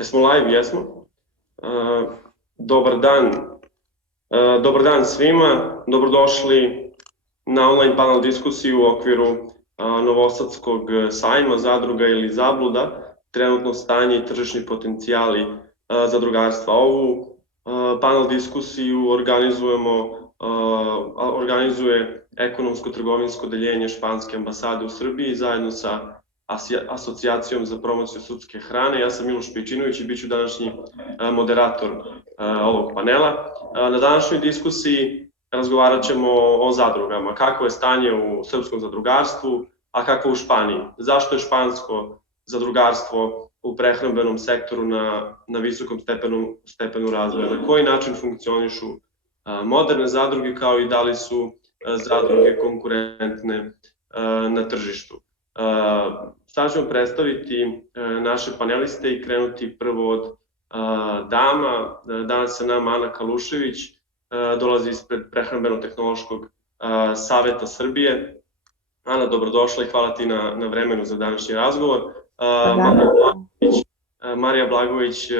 Jesmo live, jesmo. Dobar dan. Dobar dan svima. Dobrodošli na online panel diskusiju u okviru Novosadskog sajma zadruga ili zabluda, trenutno stanje i tržišni potencijali zadrugarstva. Ovu panel diskusiju organizuje ekonomsko-trgovinsko odeljenje Španske ambasade u Srbiji zajedno sa Asocijacijom za promociju srpske hrane. Ja sam Miloš Pejčinović i bit ću današnji moderator ovog panela. Na današnjoj diskusiji razgovarat ćemo o zadrugama. Kakvo je stanje u srpskom zadrugarstvu, a kako u Španiji? Zašto je špansko zadrugarstvo u prehrambenom sektoru na visokom stepenu razvoja? Na koji način funkcionišu moderne zadruge, kao i da li su zadruge konkurentne na tržištu? Sad ćemo predstaviti naše paneliste i krenuti prvo od dama. Danas sa nama Ana Kalušević, dolazi ispred Prehrambeno-tehnološkog saveta Srbije. Ana, dobrodošla i hvala ti na vremenu za današnji razgovor. Marija Blagović,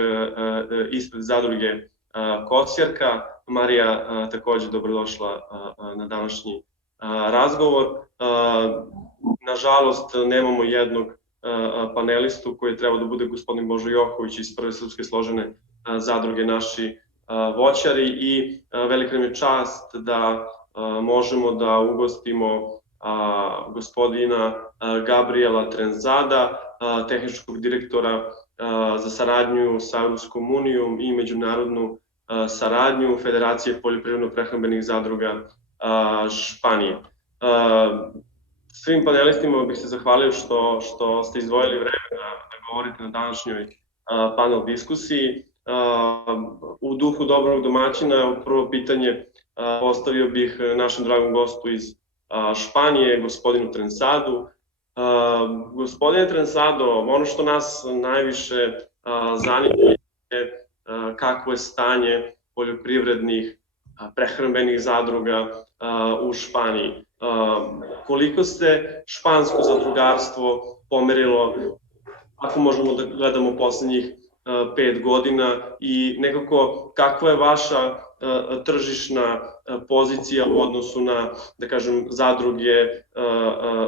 ispred zadruge Kosjarka. Marija, takođe dobrodošla na današnji razgovor. Nažalost, nemamo jednog panelistu koji je trebao da bude gospodin Božo Joković iz Prve srpske složene zadruge, naši voćari, i velika nam je čast da možemo da ugostimo gospodina Gabriela Trenzada, tehničkog direktora za saradnju sa Evropskom unijom i međunarodnu saradnju Federacije poljoprivredno-prehrambenih zadruga Španije. Svim panelistima bih se zahvalio što ste izdvojili vreme da govorite na današnjoj panel diskusiji. U duhu dobrog domaćina, prvo pitanje postavio bih našem dragom gostu iz Španije, gospodinu Trensadu. Gospodine Trensado, ono što nas najviše zanima je kakvo je stanje poljoprivrednih prehrambenih zadruga u Španiji. Koliko se špansko zadrugarstvo pomerilo, ako možemo da gledamo poslednjih 5 godina, i nekako kakva je vaša tržišna pozicija u odnosu na, da kažem,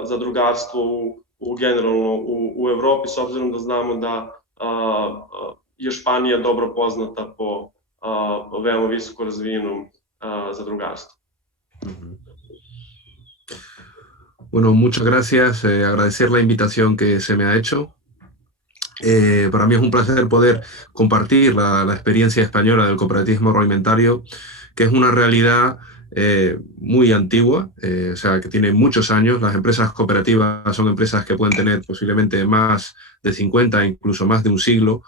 zadrugarstvo generalno u Evropi, s obzirom da znamo da je Španija dobro poznata po veoma visoko razvijenom zadrugarstvu. Bueno, muchas gracias. Agradecer la invitación que se me ha hecho. Para mí es un placer poder compartir la experiencia española del cooperativismo agroalimentario, que es una realidad muy antigua, o sea, que tiene muchos años. Las empresas cooperativas son empresas que pueden tener posiblemente más de 50, incluso más de un siglo,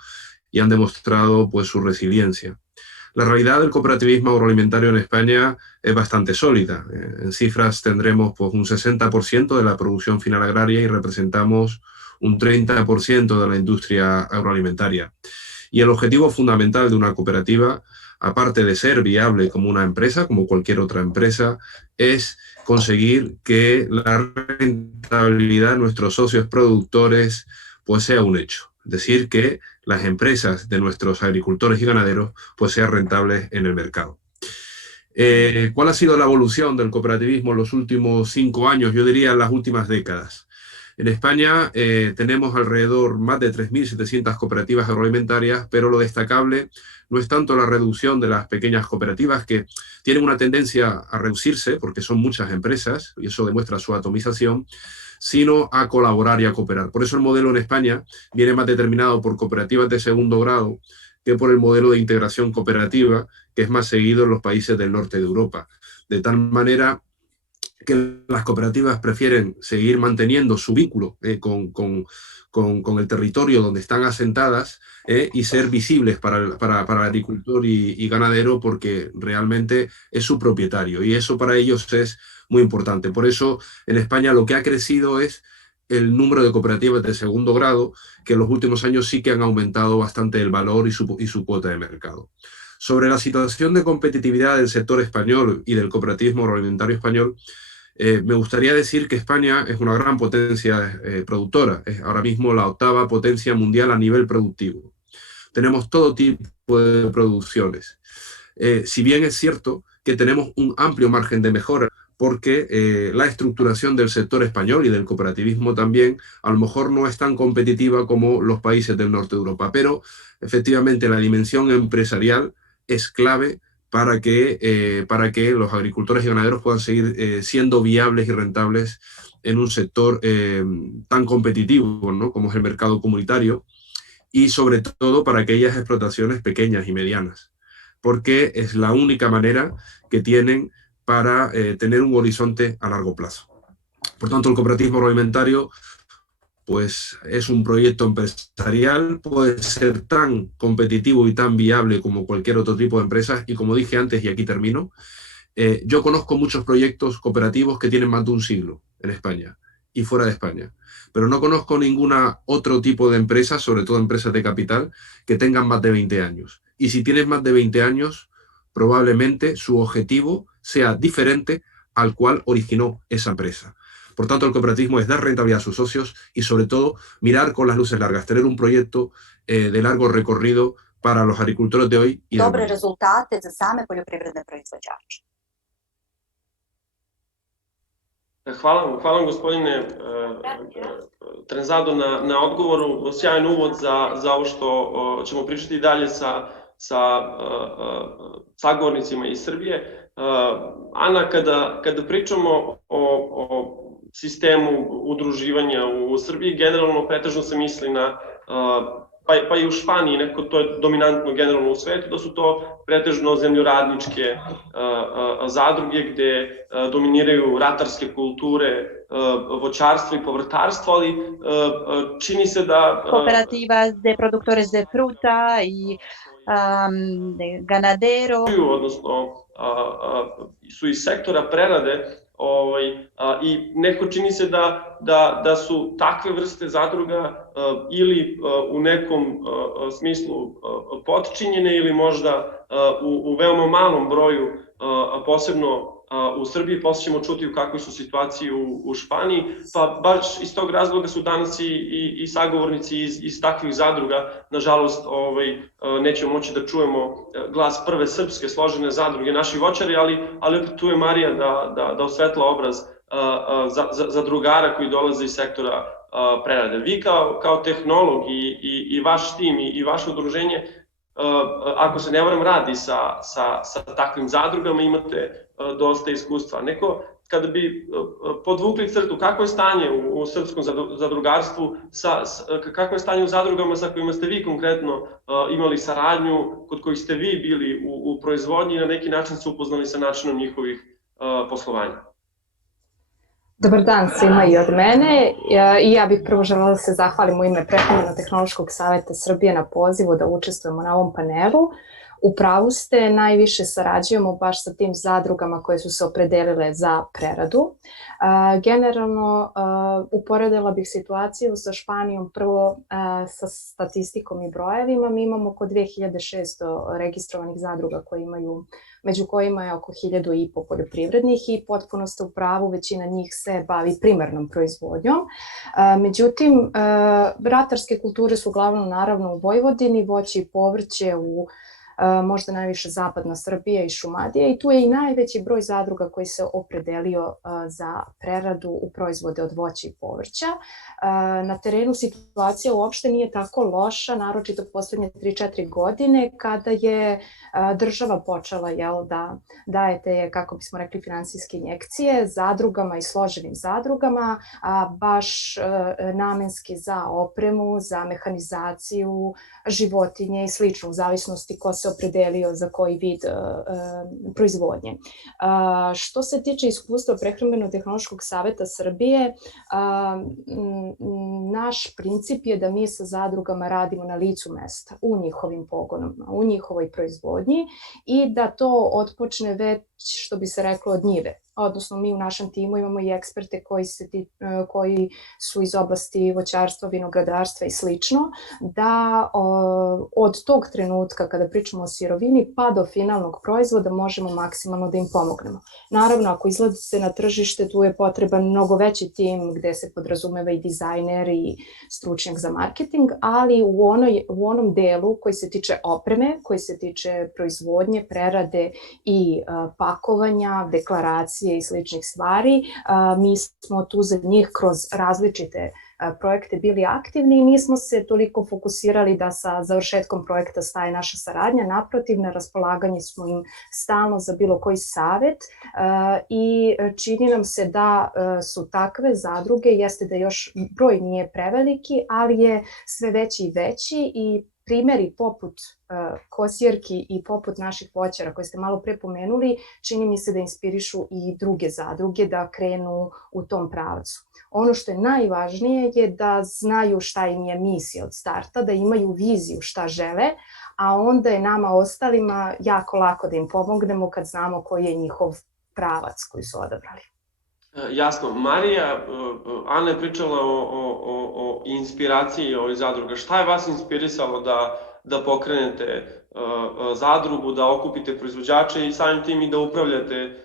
y han demostrado pues su resiliencia. La realidad del cooperativismo agroalimentario en España es bastante sólida. En cifras tendremos pues, un 60% de la producción final agraria y representamos un 30% de la industria agroalimentaria. Y el objetivo fundamental de una cooperativa, aparte de ser viable como una empresa, como cualquier otra empresa, es conseguir que la rentabilidad de nuestros socios productores pues, sea un hecho. Es decir, que las empresas de nuestros agricultores y ganaderos pues sean rentables en el mercado. ¿Cuál ha sido la evolución del cooperativismo en los últimos 5 años? Yo diría en las últimas décadas. En España tenemos alrededor más de 3.700 cooperativas agroalimentarias, pero lo destacable no es tanto la reducción de las pequeñas cooperativas, que tienen una tendencia a reducirse porque son muchas empresas y eso demuestra su atomización, sino a colaborar y a cooperar. Por eso el modelo en España viene más determinado por cooperativas de segundo grado que por el modelo de integración cooperativa, que es más seguido en los países del norte de Europa. De tal manera que las cooperativas prefieren seguir manteniendo su vínculo con el territorio donde están asentadas y ser visibles para el agricultor y ganadero, porque realmente es su propietario y eso para ellos es muy importante. Por eso en España lo que ha crecido es el número de cooperativas de segundo grado, que en los últimos años sí que han aumentado bastante el valor y su cuota de mercado. Sobre la situación de competitividad del sector español y del cooperativismo agroalimentario español, me gustaría decir que España es una gran potencia productora, es ahora mismo la 8ª potencia mundial a nivel productivo. tenemos todo tipo de producciones. Si bien es cierto que tenemos un amplio margen de mejora, porque la estructuración del sector español y del cooperativismo también a lo mejor no es tan competitiva como los países del norte de Europa, pero efectivamente la dimensión empresarial es clave para que los agricultores y ganaderos puedan seguir siendo viables y rentables en un sector tan competitivo, ¿no?, como es el mercado comunitario, y sobre todo para aquellas explotaciones pequeñas y medianas, porque es la única manera que tienen para tener un horizonte a largo plazo. Por tanto, el cooperativismo agroalimentario pues, es un proyecto empresarial, puede ser tan competitivo y tan viable como cualquier otro tipo de empresas, y como dije antes, y aquí termino, yo conozco muchos proyectos cooperativos que tienen más de un siglo en España y fuera de España, pero no conozco ninguna otro tipo de empresa, sobre todo empresas de capital, que tengan más de 20 años. Y si tienes más de 20 años, probablemente su objetivo sea diferente al cual originó esa empresa. Por tanto, el cooperativismo es dar rentabilidad a sus socios y, sobre todo, mirar con las luces largas, tener un proyecto de largo recorrido para los agricultores de hoy y de dobre mañana. rezultate za same poljoprivredne proizvođače. Hvala vam gospodine Trenzado na odgovoru, sjajan uvod za ovo što ćemo pričati dalje sa sagovornicima iz Srbije. Ana, kada pričamo o sistemu udruživanja u Srbiji, generalno pretežno se misli na, pa i u Španiji, nekako to je dominantno generalno u svetu, da su to pretežno zemljoradničke zadruge gde dominiraju ratarske kulture, voćarstvo i povrtarstvo, ali čini se da... Cooperativas de productores de fruta y de ganadero. Odnosno, su iz sektora prerade i neko čini se da su takve vrste zadruga ili u nekom smislu potčinjene ili možda u veoma malom broju, posebno u Srbiji. Posle ćemo čuti u kakvoj su situaciji u Španiji, pa baš iz tog razloga su danas i sagovornici iz takvih zadruga. Nažalost, nećemo moći da čujemo glas prve srpske složene zadruge, naši voćari, ali tu je Marija da osvetla obraz zadrugara koji dolaze iz sektora prerade. Vi kao tehnolog i vaš tim i vaše udruženje, ako se ne varam, radi sa takvim zadrugama, imate dosta iskustva. Kada bi podvukli crtu, kako je stanje u srpskom zadrugarstvu, kako je stanje u zadrugama sa kojima ste vi konkretno imali saradnju, kod kojih ste vi bili u proizvodnji i na neki način se upoznali sa načinom njihovih poslovanja? Dobar dan svima i od mene. I ja bih prvo želela da se zahvalim u ime Prehrambeno-tehnološkog saveta Srbije na pozivu da učestvujemo na ovom panelu. U pravu ste, najviše sarađujemo baš sa tim zadrugama koje su se opredelile za preradu. Generalno, uporedila bih situaciju sa Španijom prvo sa statistikom i brojevima. Mi imamo oko 2600 registrovanih zadruga među kojima je oko 1500 poljoprivrednih i potpuno ste u pravu, većina njih se bavi primarnom proizvodnjom. Međutim, ratarske kulture su uglavnom naravno u Vojvodini, voće i povrće u možda najviše zapadna Srbija i Šumadija, i tu je i najveći broj zadruga koji se opredelio za preradu u proizvode od voća i povrća. Na terenu situacija uopšte nije tako loša, naročito poslednje 3-4 godine kada je država počela da daje te, kako bismo rekli, finansijske injekcije zadrugama i složenim zadrugama, baš namenski za opremu, za mehanizaciju, životinje i slično, u zavisnosti ko se opredelio za koji vid proizvodnje. Što se tiče iskustva Prehrambeno-tehnološkog saveta Srbije, naš princip je da mi sa zadrugama radimo na licu mesta, u njihovim pogonama, u njihovoj proizvodnji, i da to otpočne već, što bi se reklo, od njive. odnosno mi u našem timu imamo i eksperte koji su iz oblasti voćarstva, vinogradarstva i slično, da od tog trenutka kada pričamo o sirovini pa do finalnog proizvoda možemo maksimalno da im pomognemo. Naravno, ako izlazite na tržište, tu je potreban mnogo veći tim gde se podrazumeva i dizajner i stručnjak za marketing, ali u onom delu koji se tiče opreme, koji se tiče proizvodnje, prerade i pakovanja, deklaracije i sličnih stvari, mi smo tu za njih kroz različite projekte bili aktivni i nismo se toliko fokusirali da sa završetkom projekta staje naša saradnja. Naprotiv, na raspolaganje smo im stalno za bilo koji savet i čini nam se da su takve zadruge, jeste da još broj nije preveliki, ali je sve veći i veći i primjeri poput Kosjerki i poput naših voćara koje ste malo pre pomenuli, čini mi se da inspirišu i druge zadruge da krenu u tom pravcu. Ono što je najvažnije je da znaju šta im je misija od starta, da imaju viziju šta žele, a onda je nama ostalima jako lako da im pomognemo kad znamo koji je njihov pravac koji su odabrali. Jasno. Marija, Ana je pričala o inspiraciji ovih zadruga. Šta je vas inspirisalo da pokrenete zadrugu, da okupite proizvođače i samim tim i da upravljate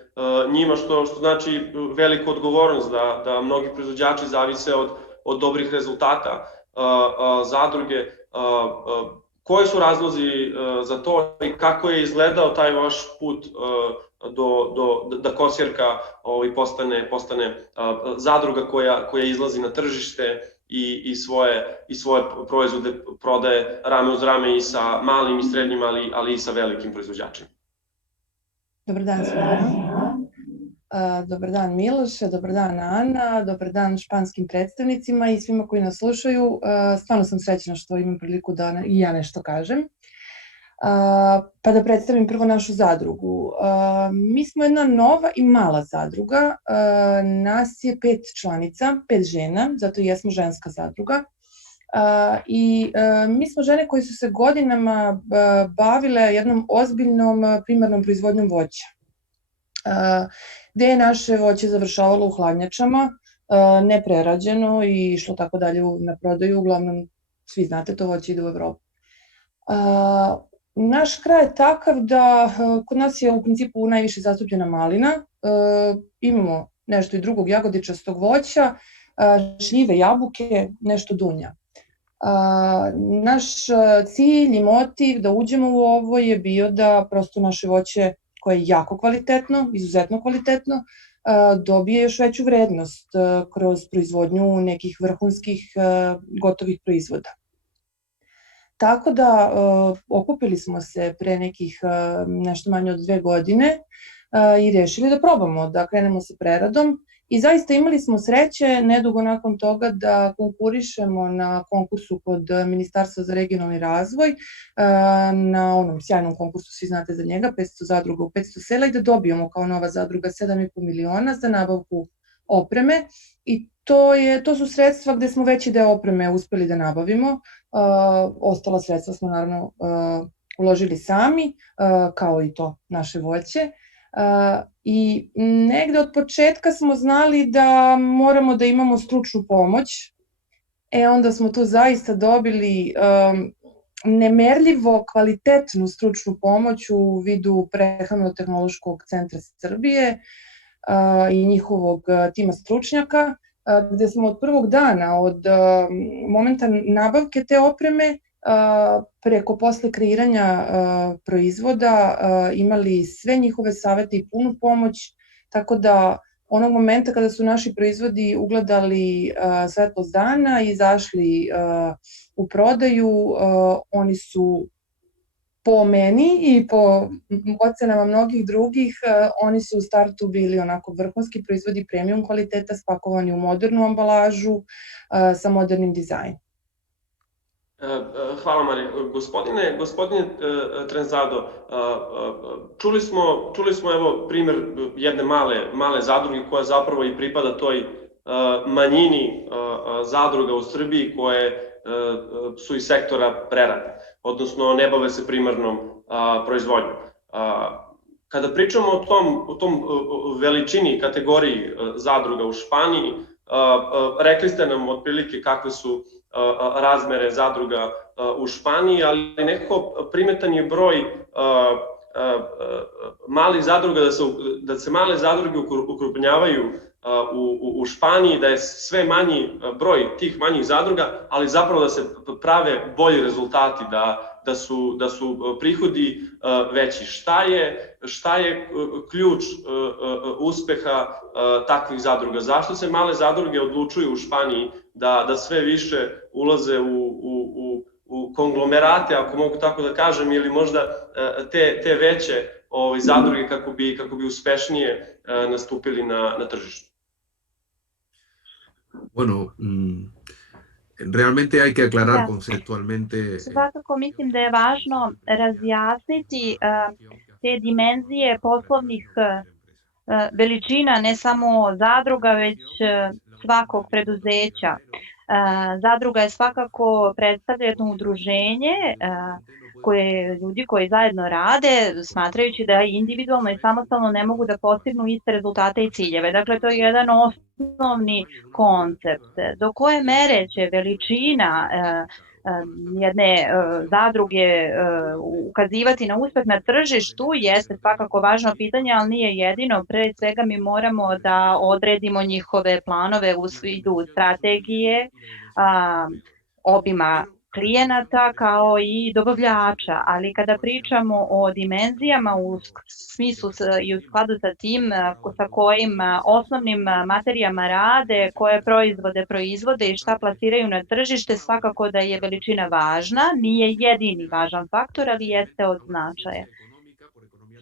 njima, što znači veliku odgovornost, da mnogi proizvođači zavise od dobrih rezultata zadruge. Koji su razlozi za to i kako je izgledao taj vaš put da Kosjerka postane zadruga koja izlazi na tržište i svoje proizvode prodaje rame uz rame i sa malim i srednjim, ali i sa velikim proizvođačima? Dobar dan svima. Dobar dan Miloše, dobar dan Ana, dobar dan španskim predstavnicima i svima koji nas slušaju. Stvarno sam srećna što imam priliku da i ja nešto kažem. Pa da predstavim prvo našu zadrugu. Mi smo jedna nova i mala zadruga. Nas je 5 članica, 5 žena, zato i jesmo ženska zadruga. I mi smo žene koje su se godinama bavile jednom ozbiljnom primarnom proizvodnjom voća. Gde je naše voće završavalo u hladnjačama, neprerađeno i išlo tako dalje na prodaju, uglavnom svi znate to voće ide u Evropu. Naš kraj je takav da kod nas je u principu najviše zastupljena malina, imamo nešto i drugog jagodičastog voća, šljive, jabuke, nešto dunja. Naš cilj i motiv da uđemo u ovo je bio da prosto naše voće koje je jako kvalitetno, izuzetno kvalitetno, dobije još veću vrednost kroz proizvodnju nekih vrhunskih gotovih proizvoda. Tako da okupili smo se pre nekih nešto manje od 2 godine i rešili da probamo, da krenemo sa preradom. I zaista imali smo sreće nedugo nakon toga da konkurišemo na konkursu kod Ministarstva za regionalni razvoj, na onom sjajnom konkursu, svi znate za njega, 500 zadruga u 500 sela i da dobijemo kao nova zadruga 7,5 miliona za nabavku opreme. I to su sredstva gde smo veći deo opreme uspeli da nabavimo. Ostala sredstva smo naravno uložili sami, kao i to naše voće. I negde od početka smo znali da moramo da imamo stručnu pomoć. Onda smo tu zaista dobili nemerljivo kvalitetnu stručnu pomoć u vidu Prehrambeno-tehnološkog centra Srbije i njihovog tima stručnjaka, gde smo od prvog dana, od momenta nabavke te opreme, preko posle kreiranja proizvoda imali sve njihove savete i punu pomoć, tako da onog momenta kada su naši proizvodi ugledali svetlost dana i izašli u prodaju, oni su po meni i po ocenama mnogih drugih, oni su u startu bili onako vrhunski proizvodi premium kvaliteta, spakovani u modernu ambalažu sa modernim dizajnom. Hvala Marija. Gospodine Trenzado, čuli smo evo primjer jedne male zadruge koja zapravo i pripada toj manjini zadruga u Srbiji koje su iz sektora prerade, odnosno ne bave se primarnom proizvodnjom. Kada pričamo o tom veličini, kategoriji zadruga u Španiji, rekli ste nam otprilike kakve su razmere zadruga u Španiji, ali nekako primetan je broj malih zadruga, da se male zadruge ukrupnjavaju u Španiji, da je sve manji broj tih manjih zadruga, ali zapravo da se prave bolji rezultati, da su prihodi veći. Šta je ključ uspeha takvih zadruga? Zašto se male zadruge odlučuju u Španiji da sve više ulaze u konglomerate, ako mogu tako da kažem, ili možda te veće zadruge kako bi uspešnije nastupili na tržištu? Bueno, realmente hay que aclarar conceptualmente. Svakako mislim da je važno razjasniti te dimenzije poslovnih veličina, ne samo zadruga, već svakog preduzeća. Zadruga je svakako predstavlja jedno udruženje koje ljudi koji zajedno rade, smatrajući da individualno i samostalno ne mogu da postignu iste rezultate i ciljeve. Dakle, to je jedan osnovni koncept. Do koje mere će veličina jedne zadruge ukazivati na uspeh na tržištu jeste svakako važno pitanje, ali nije jedino. Pre svega mi moramo da odredimo njihove planove u vidu strategije, obima klijenata kao i dobavljača, ali kada pričamo o dimenzijama u smislu i u skladu sa tim sa kojim osnovnim materijama rade, koje proizvode proizvode i šta plasiraju na tržište, svakako da je veličina važna, nije jedini važan faktor, ali jeste od značaja.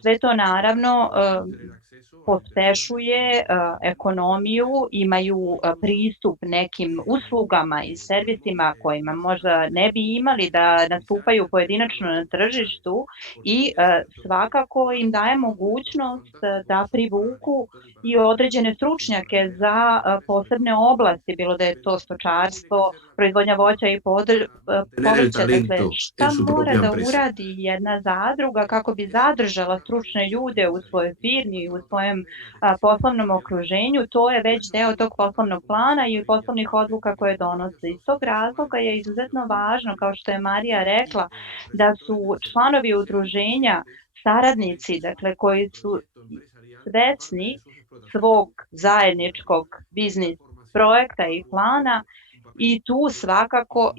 Sve to naravno pospešuje ekonomiju, imaju pristup nekim uslugama i servisima kojima možda ne bi imali da nastupaju pojedinačno na tržištu i svakako im daje mogućnost da privuku i određene stručnjake za posebne oblasti, bilo da je to stočarstvo, proizvodnja voća i povrća. Dakle, šta mora da uradi jedna zadruga kako bi zadržala stručne ljude u svojoj firmi i u svojem poslovnom okruženju, to je već deo tog poslovnog plana i poslovnih odluka koje donose. Iz tog razloga je izuzetno važno, kao što je Marija rekla, da su članovi udruženja saradnici, dakle, koji su svesni svog zajedničkog biznis projekta i plana, i tu svakako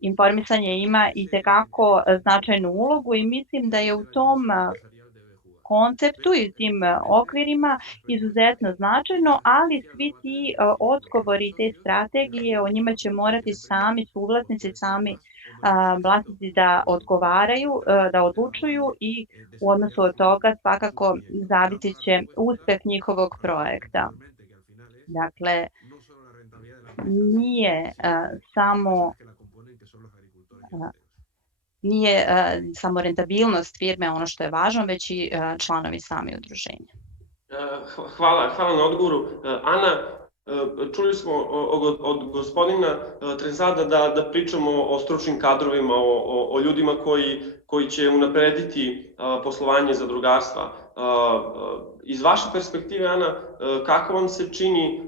informisanje ima i tekako značajnu ulogu i mislim da je u tom konceptu i tim okvirima izuzetno značajno, ali svi ti odgovori te strategije, o njima će morati sami suvlasnici, sami vlasnici da odgovaraju, da odlučuju i u odnosu od toga svakako zavisit će uspeh njihovog projekta. Dakle, nije samo rentabilnost firme ono što je važno, već i članovi sami udruženja. Hvala na odgovoru. Ana, čuli smo od gospodina Trezada da pričamo o stručnim kadrovima, o ljudima koji će unaprediti poslovanje zadrugarstva. Iz vaše perspektive, Ana, kako vam se čini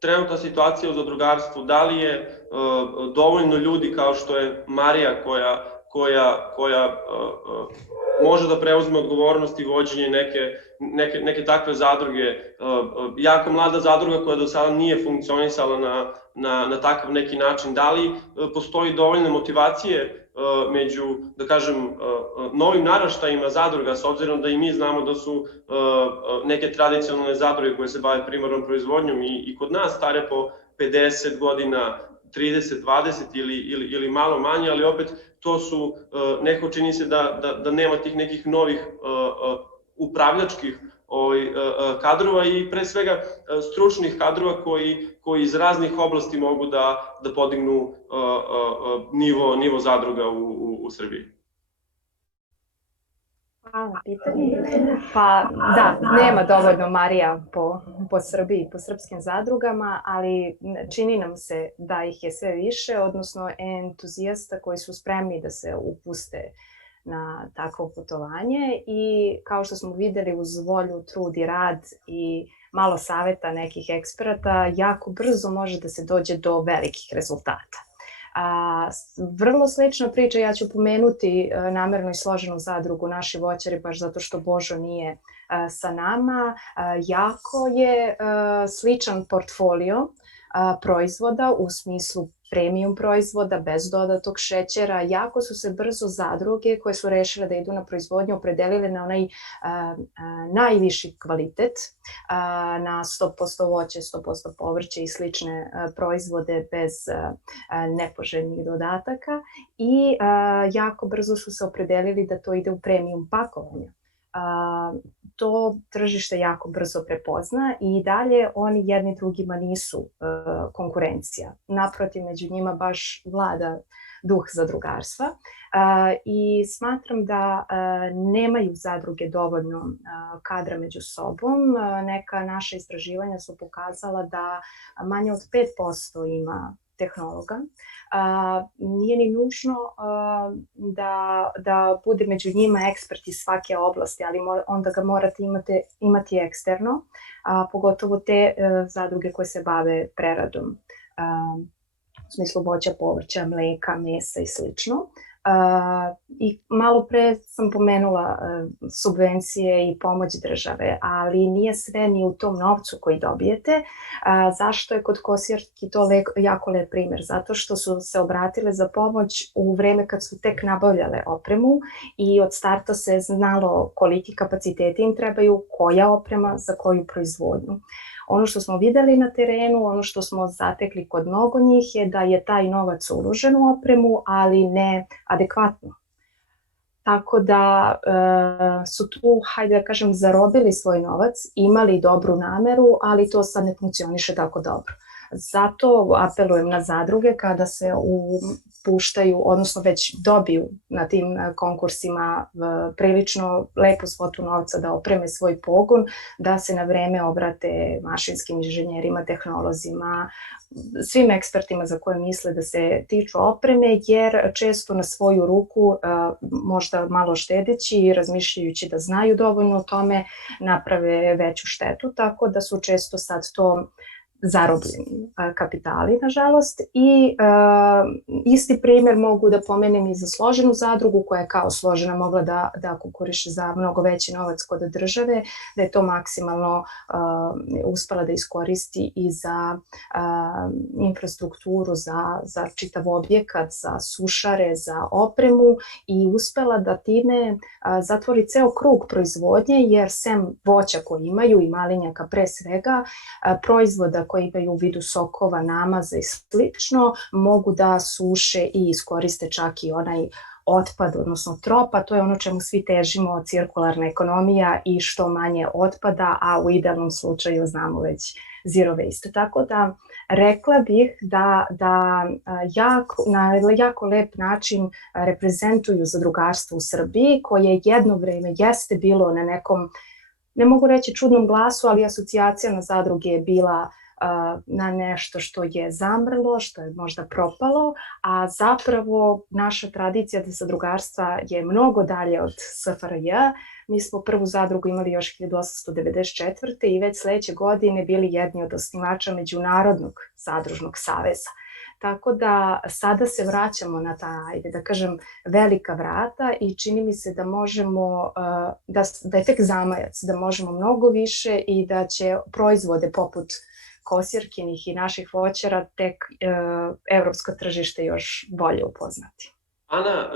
trenutna situacija u zadrugarstvu? Da li je dovoljno ljudi kao što je Marija koja može da preuzme odgovornost i vođenje neke takve zadruge, jako mlada zadruga koja do sada nije funkcionisala na takav neki način? Da li postoji dovoljne motivacije među, da kažem, novim naraštajima zadruga, s obzirom da i mi znamo da su neke tradicionalne zadruge koje se bave primarnom proizvodnjom i kod nas stare po 50 godina, 30, 20 ili malo manje, ali opet to su, neko čini se da nema tih nekih novih upravljačkih kadrova i pre svega stručnih kadrova koji iz raznih oblasti mogu da podignu nivo zadruga u Srbiji. Hvala pitanje. Pa da, nema dovoljno Marija po Srbiji, po srpskim zadrugama, ali čini nam se da ih je sve više, odnosno entuzijasta koji su spremni da se upuste na takvo putovanje i kao što smo videli uz volju, trud i rad i malo saveta nekih eksperata, jako brzo može da se dođe do velikih rezultata. Vrlo slična priča, ja ću pomenuti namerno i složenu zadrugu Naši voćari, baš zato što Božo nije sa nama. Jako je sličan portfolio proizvoda u smislu premium proizvoda bez dodatog šećera. Jako su se brzo zadruge koje su rešile da idu na proizvodnju opredelile na onaj najviši kvalitet, na 100% voće, 100% povrće i slične proizvode bez nepoželjnih dodataka i jako brzo su se opredelili da to ide u premium pakovanje. To tržište jako brzo prepozna i dalje oni jedni drugima nisu konkurencija. Naprotiv, među njima baš vlada duh zadrugarstva i smatram da nemaju zadruge dovoljno kadra među sobom. Neka naša istraživanja su pokazala da manje od 5% ima tehnologa. Nije ni nužno da bude među njima ekspert iz svake oblasti, ali onda ga morate imati eksterno, pogotovo te zadruge koje se bave preradom, u smislu voća, povrća, mleka, mesa i slično. I malo pre sam pomenula subvencije i pomoć države, ali nije sve ni u tom novcu koji dobijete. Zašto je kod kosirki to jako lep primer? Zato što su se obratile za pomoć u vreme kad su tek nabavljale opremu i od starta se znalo koliki kapaciteti im trebaju, koja oprema za koju proizvodnju. Ono što smo videli na terenu, ono što smo zatekli kod mnogo njih je da je taj novac uložen u opremu, ali ne adekvatno. Tako da su tu, hajde da kažem, zarobili svoj novac, imali dobru nameru, ali to sad ne funkcioniše tako dobro. Zato apelujem na zadruge kada se upuštaju, odnosno već dobiju na tim konkursima prilično lepu svotu novca da opreme svoj pogon, da se na vreme obrate mašinskim inženjerima, tehnolozima, svim ekspertima za koje misle da se tiču opreme, jer često na svoju ruku, možda malo štedeći i razmišljajući da znaju dovoljno o tome, naprave veću štetu, tako da su često sad to zarobljeni kapitali, nažalost. I isti primer mogu da pomenem i za složenu zadrugu koja je kao složena mogla da konkuriše za mnogo veći novac kod države, da je to maksimalno uspela da iskoristi i za infrastrukturu, za čitav objekat, za sušare, za opremu i uspela da time zatvori ceo krug proizvodnje, jer sem voća koje imaju i malinjaka pre svega, proizvoda koji imaju u vidu sokova, namaza i slično, mogu da suše i iskoriste čak i onaj otpad, odnosno tropa. To je ono čemu svi težimo, cirkularna ekonomija i što manje otpada, a u idealnom slučaju znamo već zero waste. Tako da rekla bih da na jako lep način reprezentuju zadrugarstvo u Srbiji, koje jedno vreme jeste bilo na nekom, ne mogu reći čudnom glasu, ali asocijacija na zadruge je bila na nešto što je zamrlo, što je možda propalo, a zapravo naša tradicija zadrugarstva je mnogo dalje od SFRJ. Mi smo prvu zadrugu imali još 1894. i već sledeće godine bili jedni od osnivača Međunarodnog zadružnog saveza. Tako da sada se vraćamo na ta, ajde da kažem, velika vrata i čini mi se da možemo, da je tek zamajac, da možemo mnogo više i da će proizvode poput kosirkinih i naših voćara tek evropsko tržište još bolje upoznati. Ana,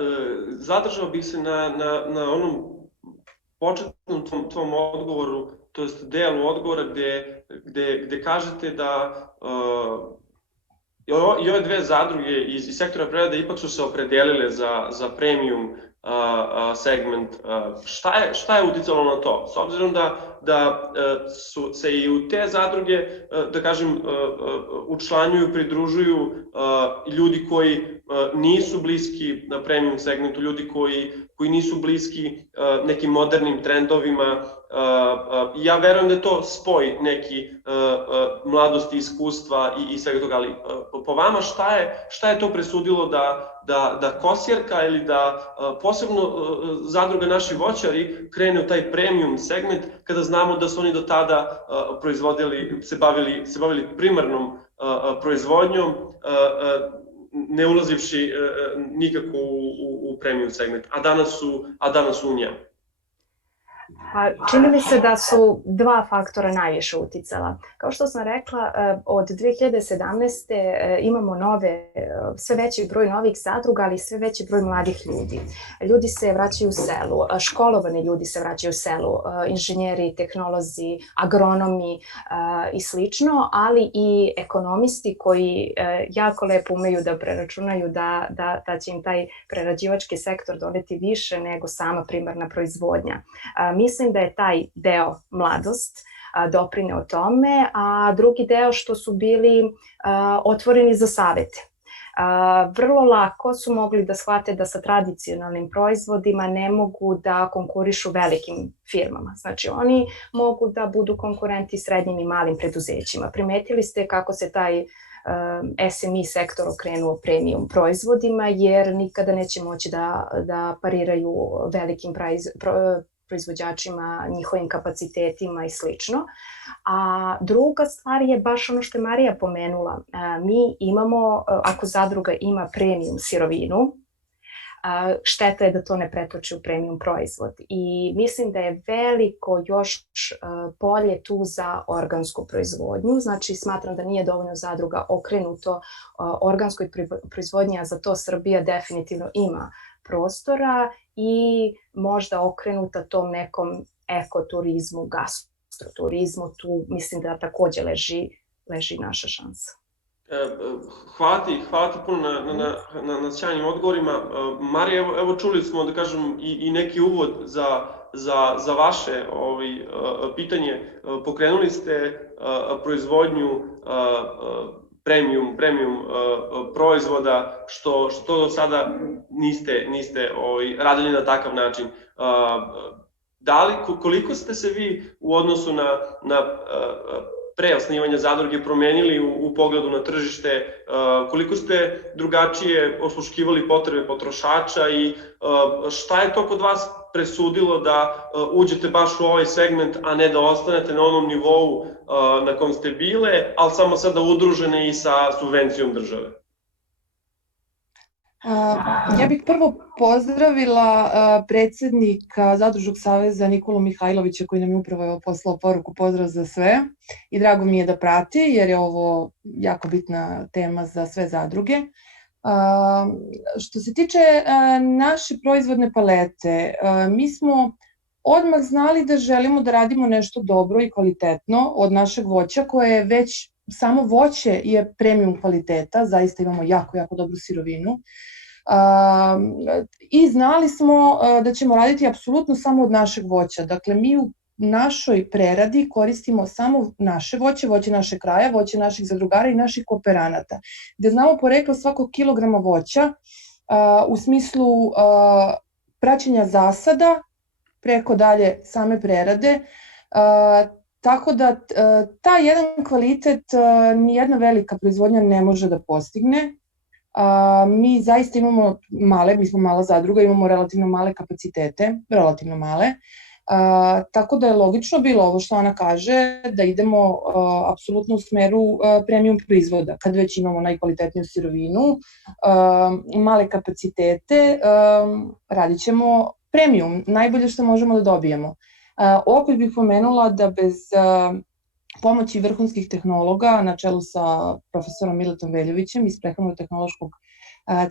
zadržao bih se na onom početnom tvom odgovoru, to jest delu odgovora gde kažete da i ove dve zadruge iz sektora prerade ipak su se opredelile za premium segment. Šta je uticalo na to? S obzirom da su se i u te zadruge, da kažem, učlanjuju, pridružuju ljudi koji nisu bliski na premium segmentu, ljudi koji nisu bliski nekim modernim trendovima. Ja verujem da je to spoj neki mladosti, iskustva i svega toga, ali po vama šta je to presudilo da Kosjerka ili da posebno zadruga Naši voćari krene u taj premium segment kada znamo da su oni do tada se bavili primarnom proizvodnjom, ne ulazivši nikako u premium segment, a danas su u njemu? Čini mi se da su dva faktora najviše uticala. Kao što sam rekla, od 2017. imamo sve veći broj novih zadruga, ali sve veći broj mladih ljudi. Ljudi se vraćaju u selu, školovani ljudi se vraćaju u selu, inženjeri, tehnolozi, agronomi i slično, ali i ekonomisti koji jako lepo umeju da preračunaju da će im taj prerađivački sektor doneti više nego sama primarna proizvodnja. Mislim da je taj deo mladost doprineo tome, a drugi deo što su bili otvoreni za savete. Vrlo lako su mogli da shvate da sa tradicionalnim proizvodima ne mogu da konkurišu velikim firmama. Znači, oni mogu da budu konkurenti srednjim i malim preduzećima. Primetili ste kako se taj SME sektor okrenuo premium proizvodima, jer nikada neće moći da pariraju velikim proizvođačima, njihovim kapacitetima i slično. A druga stvar je baš ono što je Marija pomenula. Mi imamo, ako zadruga ima premium sirovinu, šteta je da to ne pretoči u premium proizvod. I mislim da je veliko još polje tu za organsku proizvodnju. Znači, smatram da nije dovoljno zadruga okrenuto organskoj proizvodnji, a za to Srbija definitivno ima prostora i možda okrenuta tom nekom ekoturizmu, gastroturizmu. Tu mislim da takođe leži naša šansa. Hvala ti puno na sjajnim odgovorima. Marija, evo čuli smo, da kažem, i neki uvod za vaše pitanje. Pokrenuli ste proizvodnju premium proizvoda, što do sada niste radili na takav način. Koliko ste se vi u odnosu na pre osnivanja zadruge promenili u pogledu na tržište, koliko ste drugačije osluškivali potrebe potrošača i šta je to kod vas presudilo da uđete baš u ovaj segment, a ne da ostanete na onom nivou na kom ste bile, ali samo sada udružene i sa subvencijom države? Ja bih prvo pozdravila predsednika Zadružnog saveza Nikolu Mihajlovića, koji nam je upravo poslao poruku pozdrav za sve i drago mi je da prati, jer je ovo jako bitna tema za sve zadruge. Što se tiče naše proizvodne palete, mi smo odmah znali da želimo da radimo nešto dobro i kvalitetno od našeg voća, koje je već, samo voće je premium kvaliteta, zaista imamo jako dobru sirovinu. I znali smo da ćemo raditi apsolutno samo od našeg voća. Dakle, mi u našoj preradi koristimo samo naše voće, voće našeg kraja, voće naših zadrugara i naših kooperanata, gde znamo poreklo svakog kilograma voća u smislu praćenja zasada preko dalje same prerade. Tako da taj jedan kvalitet nijedna velika proizvodnja ne može da postigne. Mi zaista imamo mi smo mala zadruga, imamo relativno male kapacitete, relativno male, tako da je logično bilo ovo što Ana kaže, da idemo apsolutno u smeru premium proizvoda. Kad već imamo najkvalitetniju sirovinu, male kapacitete, radit ćemo premium, najbolje što možemo da dobijemo. Opet bih pomenula da bez pomoći vrhunskih tehnologa na čelu sa profesorom Miletom Veljovićem iz Prehrambeno-tehnološkog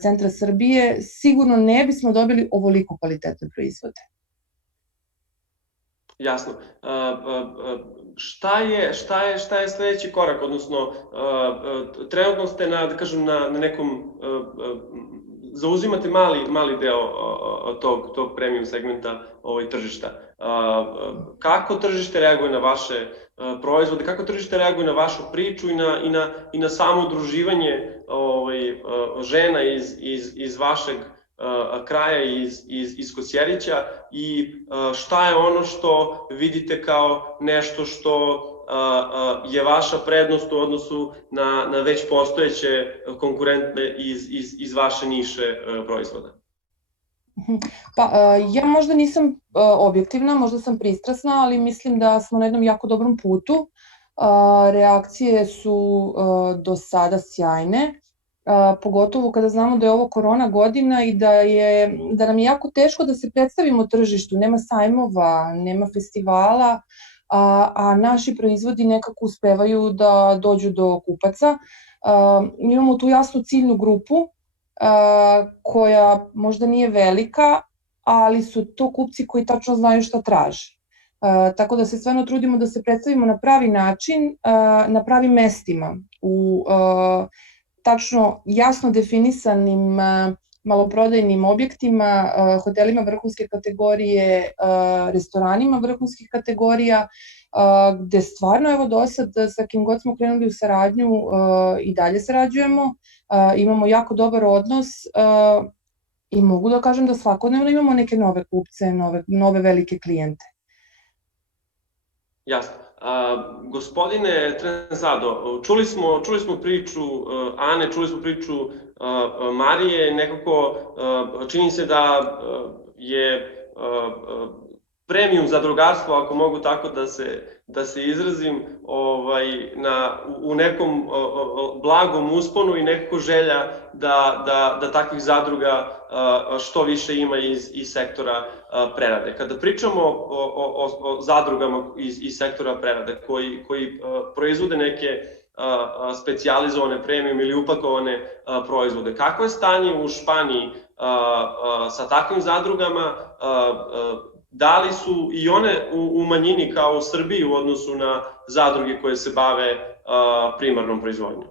centra Srbije sigurno ne bismo dobili ovoliko kvalitetne proizvode. Jasno. Šta je sledeći korak, odnosno trenutno ste na nekom zauzimate mali deo tog premium segmenta tržišta. Kako tržište reaguje na vaše proizvode, kako tržište reaguje na vašu priču i na samo udruživanje žena iz vašeg kraja, iz Kosjerića, i šta je ono što vidite kao nešto što je vaša prednost u odnosu na već postojeće konkurentne iz vaše niše proizvoda? Pa, ja možda nisam objektivna, možda sam pristrasna, ali mislim da smo na jednom jako dobrom putu. Reakcije su do sada sjajne, pogotovo kada znamo da je ovo korona godina i da nam je jako teško da se predstavimo tržištu. Nema sajmova, nema festivala, a naši proizvodi nekako uspevaju da dođu do kupaca. Imamo tu jasnu ciljnu grupu koja možda nije velika, ali su to kupci koji tačno znaju šta traže. Tako da se stvarno trudimo da se predstavimo na pravi način, na pravim mestima, u tačno jasno definisanim maloprodajnim objektima, hotelima vrhunske kategorije, restoranima vrhunskih kategorija, gde stvarno, evo do sad, sa kim god smo krenuli u saradnju i dalje sarađujemo, imamo jako dobar odnos i mogu da kažem da svakodnevno imamo neke nove kupce, nove velike klijente. Jasno. Gospodine Trenzado, čuli smo priču Ane, čuli smo priču Marije, nekako čini se da je premium zadrugarstvo, ako mogu tako da se izrazim, u nekom blagom usponu i nekako želja da takvih zadruga što više ima iz sektora prerade. Kada pričamo o zadrugama iz sektora prerade koji proizvode neke specijalizovane premium ili upakovane proizvode, kako je stanje u Španiji sa takvim zadrugama? Da li su i one u manjini kao u Srbiji u odnosu na zadruge koje se bave primarnom proizvodnjom?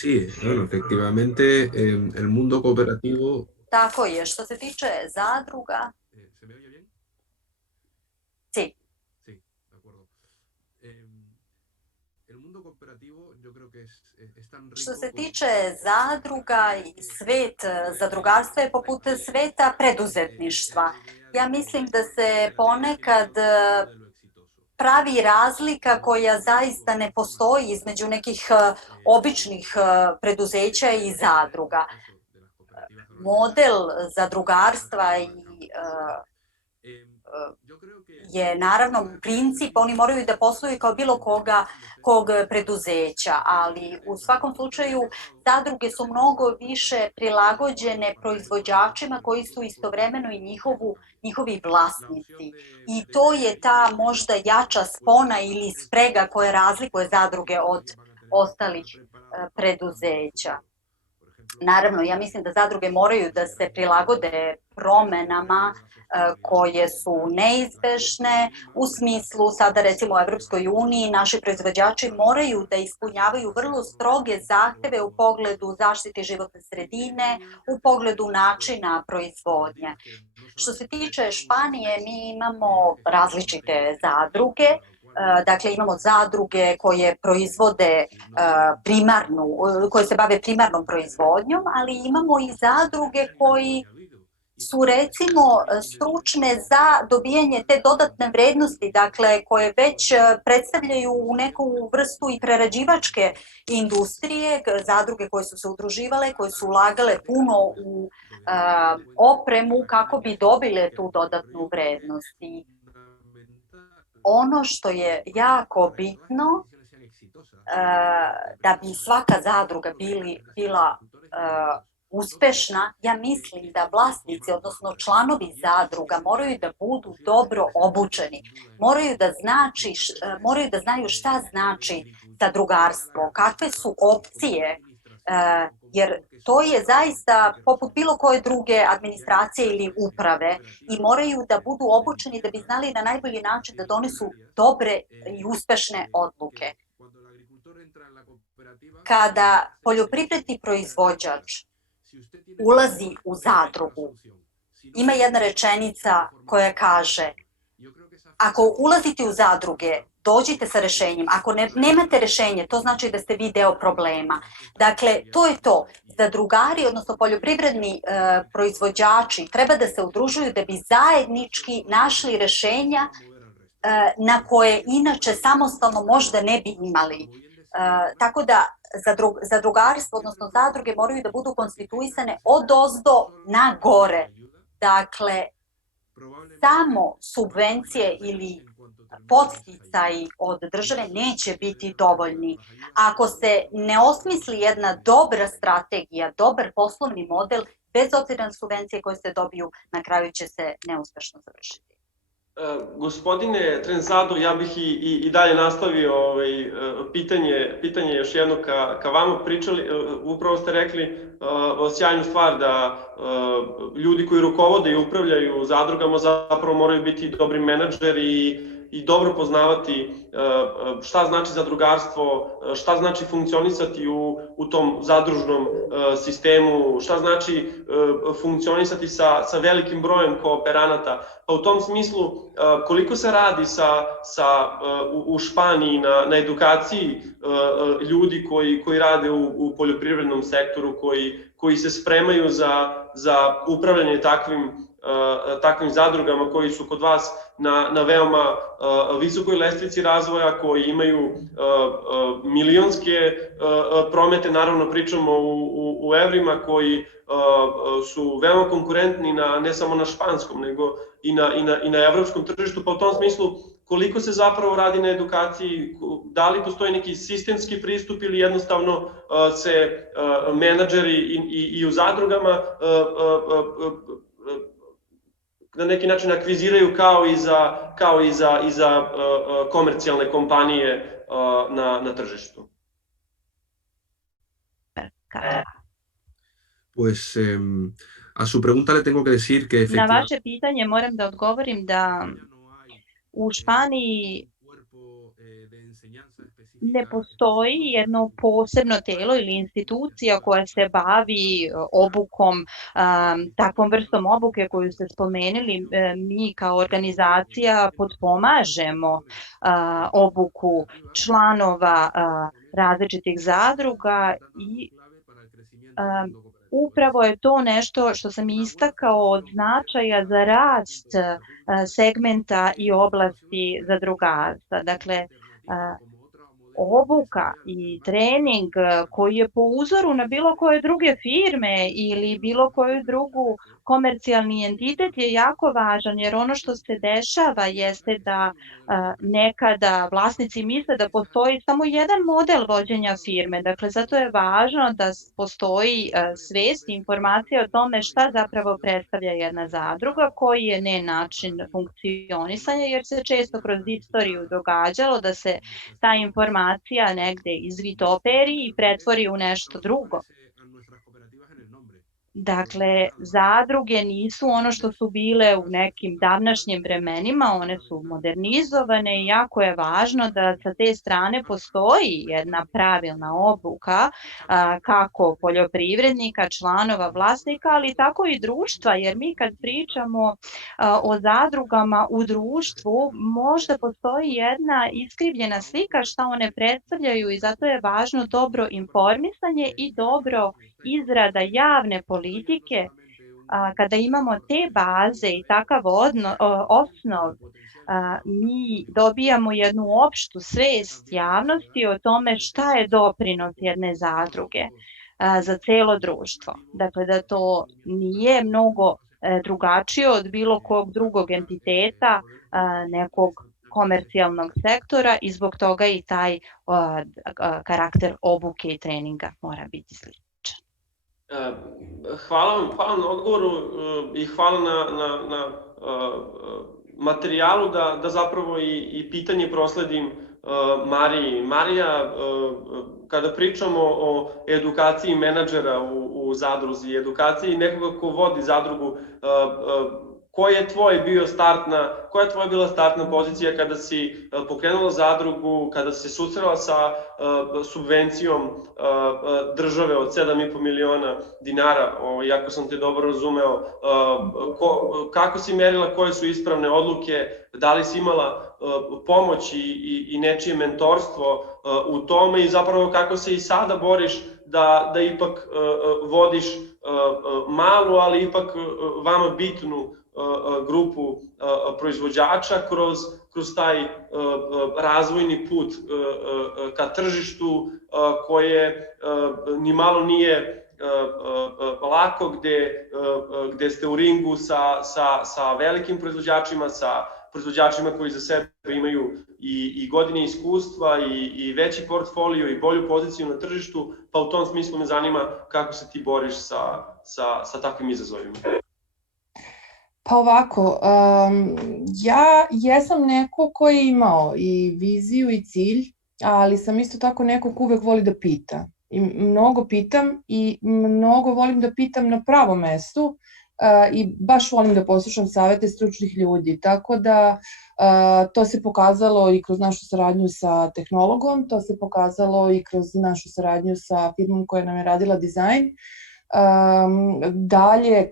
Sí, bueno, efectivamente, el mundo cooperativo... Tako je, što se tiče zadruga... ¿Se me oye bien? Sí. Sí, de acuerdo. El mundo cooperativo, yo creo que es tan rico... Što se tiče zadruga i svet zadrugarstva je poput sveta preduzetništva. Ja mislim da se ponekad pravi razlika koja zaista ne postoji između nekih običnih preduzeća i zadruga. Model zadrugarstva je naravno princip, oni moraju da posluju kao bilo kog preduzeća, ali u svakom slučaju zadruge su mnogo više prilagođene proizvođačima koji su istovremeno i njihovi vlasnici. I to je ta možda jača spona ili sprega koja razlikuje zadruge od ostalih preduzeća. Naravno, ja mislim da zadruge moraju da se prilagode promenama koje su neizbežne. U smislu, sada recimo u Evropskoj uniji, naši proizvođači moraju da ispunjavaju vrlo stroge zahteve u pogledu zaštite životne sredine, u pogledu načina proizvodnje. Što se tiče Španije, mi imamo različite zadruge. Dakle, imamo zadruge koje proizvode koje se bave primarnom proizvodnjom, ali imamo i zadruge koji su recimo stručne za dobijanje te dodatne vrednosti, dakle koje već predstavljaju u neku vrstu i prerađivačke industrije, zadruge koje su se udruživale, koje su ulagale puno u opremu kako bi dobile tu dodatnu vrednost. I ono što je jako bitno, da bi svaka zadruga bila uspešna, ja mislim da vlasnici, odnosno članovi zadruga, moraju da budu dobro obučeni, moraju da znaju šta znači zadrugarstvo, kakve su opcije jer to je zaista poput bilo koje druge administracije ili uprave i moraju da budu obučeni da bi znali na najbolji način da donesu dobre i uspešne odluke. Kada poljoprivredni proizvođač ulazi u zadrugu, ima jedna rečenica koja kaže: ako ulazite u zadruge, dođite sa rešenjem. Ako nemate rešenje, to znači da ste vi deo problema. Dakle, to je to. Zadrugari, odnosno poljoprivredni proizvođači, treba da se udružuju da bi zajednički našli rešenja na koje inače samostalno možda ne bi imali. Tako da zadrugarstvo, odnosno zadruge, moraju da budu konstituisane odozdo na gore. Dakle, samo subvencije ili podsticaji od države neće biti dovoljni. Ako se ne osmisli jedna dobra strategija, dobar poslovni model, bez obzira na subvencije koje se dobiju, na kraju će se neuspešno završiti. Gospodine Trenzado, ja bih i dalje nastavio pitanje još jedno ka vama. Upravo ste rekli sjajnu stvar da ljudi koji rukovode i upravljaju zadrugama zapravo moraju biti dobri menadžeri i dobro poznavati šta znači zadrugarstvo, šta znači funkcionisati u tom zadružnom sistemu, šta znači funkcionisati sa velikim brojem kooperanata. Pa u tom smislu, koliko se radi u Španiji na edukaciji ljudi koji rade u poljoprivrednom sektoru, koji se spremaju za upravljanje takvim zadrugama koji su kod vas na veoma visokoj lestvici razvoja, koji imaju milionske promete, naravno pričamo u evrima, koji su veoma konkurentni ne samo na španskom, nego i na evropskom tržištu. Pa u tom smislu, koliko se zapravo radi na edukaciji, da li postoji neki sistemski pristup ili jednostavno se menadžeri i u zadrugama na neki način akviziraju kao i za komercijalne kompanije na tržištu? Pues a su pregunta le tengo que decir que Na vaše pitanje moram da odgovorim da u Španiji ne postoji jedno posebno telo ili institucija koja se bavi obukom, takvom vrstom obuke koju ste spomenuli. Mi kao organizacija potpomažemo obuku članova različitih zadruga i upravo je to nešto što sam istakao od značaja za rast segmenta i oblasti zadrugarstva. Dakle, obuka i trening koji je po uzoru na bilo koje druge firme ili bilo koju drugu komercijalni entitet je jako važan, jer ono što se dešava jeste da nekada vlasnici misle da postoji samo jedan model vođenja firme. Dakle, zato je važno da postoji svest i informacija o tome šta zapravo predstavlja jedna zadruga, koji je njen način funkcionisanja, jer se često kroz istoriju događalo da se ta informacija negde izvitoperi i pretvori u nešto drugo. Dakle, zadruge nisu ono što su bile u nekim davnašnjim vremenima, one su modernizovane i jako je važno da sa te strane postoji jedna pravilna obuka kako poljoprivrednika, članova, vlasnika, ali tako i društva, jer mi kad pričamo o zadrugama u društvu, možda postoji jedna iskrivljena slika šta one predstavljaju i zato je važno dobro informisanje i dobro izrada javne politike. Kada imamo te baze i takav osnov, mi dobijamo jednu opštu svest javnosti o tome šta je doprinos jedne zadruge za celo društvo. Dakle, da to nije mnogo drugačije od bilo kog drugog entiteta, nekog komercijalnog sektora i zbog toga i taj karakter obuke i treninga mora biti sličan. Hvala na odgovoru i hvala na materijalu da zapravo i pitanje prosledim Mariji. Marija, kada pričamo o edukaciji menadžera u zadruzi, edukaciji nekoga ko vodi zadrugu, koja je bila startna pozicija kada si pokrenula zadrugu, kada si se susrela sa subvencijom države od 7,5 miliona dinara, jako sam te dobro razumeo, kako si merila koje su ispravne odluke, da li si imala pomoć i nečije mentorstvo u tome i zapravo kako se i sada boriš da ipak vodiš malu, ali ipak vama bitnu grupu proizvođača kroz taj razvojni put ka tržištu koje ni malo nije lako, gde ste u ringu sa velikim proizvođačima, sa proizvođačima koji za sebe imaju i godine iskustva i veći portfolio i bolju poziciju na tržištu, pa u tom smislu me zanima kako se ti boriš sa takvim izazovima. Pa ovako, ja jesam neko ko je imao i viziju i cilj, ali sam isto tako neko ko uvek voli da pita. I mnogo pitam i mnogo volim da pitam na pravom mestu i baš volim da poslušam savete stručnih ljudi. Tako da to se pokazalo i kroz našu saradnju sa tehnologom, to se pokazalo i kroz našu saradnju sa firmom koja nam je radila dizajn. Dalje,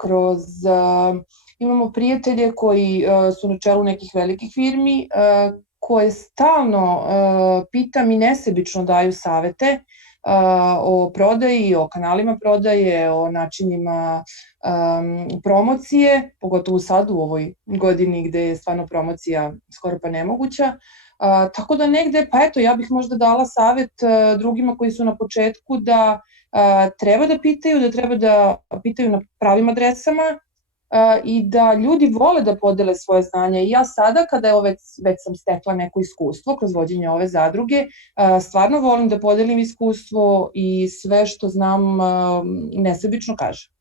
imamo prijatelje koji su na čelu nekih velikih firmi, koje stalno pitam i nesebično daju savete o prodaji, o kanalima prodaje, o načinima promocije, pogotovo sad u ovoj godini gde je stvarno promocija skoro pa nemoguća. Tako da negde, pa eto, ja bih možda dala savet drugima koji su na početku da treba da pitaju na pravim adresama i da ljudi vole da podele svoje znanje. I ja sada, kada već sam stekla neko iskustvo kroz vođenje ove zadruge, stvarno volim da podelim iskustvo i sve što znam nesebično kažem.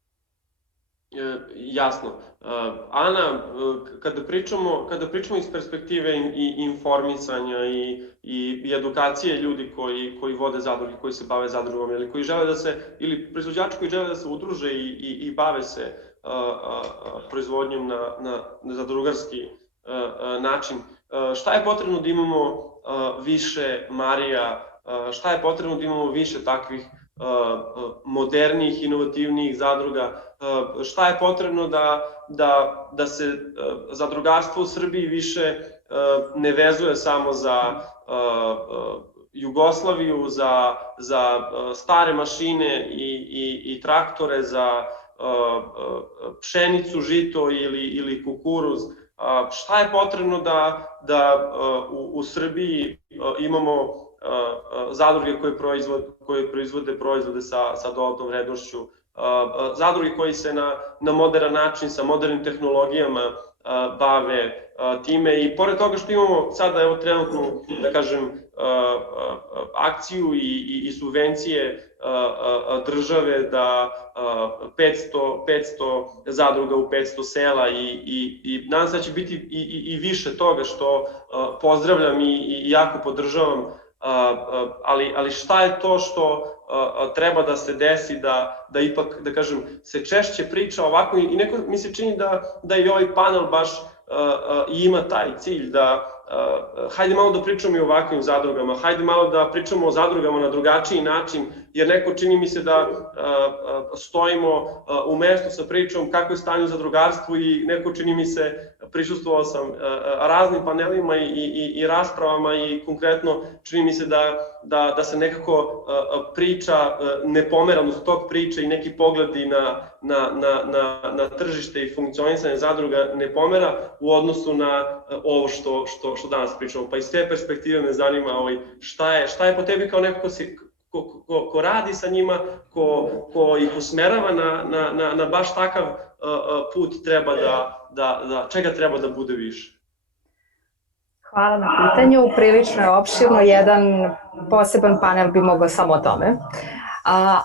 Jasno. Ana, kada pričamo iz perspektive i informisanja i edukacije ljudi koji vode zadruge, koji se bave zadrugom ili koji žele ili proizvođači koji žele da se udruže i bave se proizvodnjom na zadrugarski način, šta je potrebno da imamo više Marija, šta je potrebno da imamo više takvih modernijih, inovativnijih zadruga, šta je potrebno da se zadrugarstvo u Srbiji više ne vezuje samo za Jugoslaviju, za stare mašine i traktore, za pšenicu, žito ili kukuruz. Šta je potrebno da u Srbiji imamo zadruge koje proizvode proizvode sa dodatnom vrednošću, zadruge koji se na modern način, sa modernim tehnologijama bave time i pored toga što imamo sada evo trenutnu, da kažem, akciju i subvencije države da 500 zadruga u 500 sela i nadam se da će biti i više toga što pozdravljam i jako podržavam, ali šta je to što treba da se desi da ipak, da kažem, se češće priča ovako i neko mi se čini da i ovaj panel baš ima taj cilj da hajde malo da pričamo i o ovakvim zadrugama, hajde malo da pričamo o zadrugama na drugačiji način, jer neko čini mi se da stojimo u mestu sa pričom kako je stanje u zadrugarstvu i neko čini mi se, prisustvovao sam raznim panelima i raspravama i konkretno čini mi se da se nekako priča ne pomera, odnosno tok priče i neki pogledi na tržište i funkcionisanje zadruga ne pomera u odnosu na ovo što danas pričamo. Pa iz te perspektive me zanima šta je po tebi kao neko ko radi sa njima, ko ih usmerava na baš takav put čega treba da bude više? Hvala na pitanju, prilično je opširno, jedan poseban panel bi mogao samo o tome.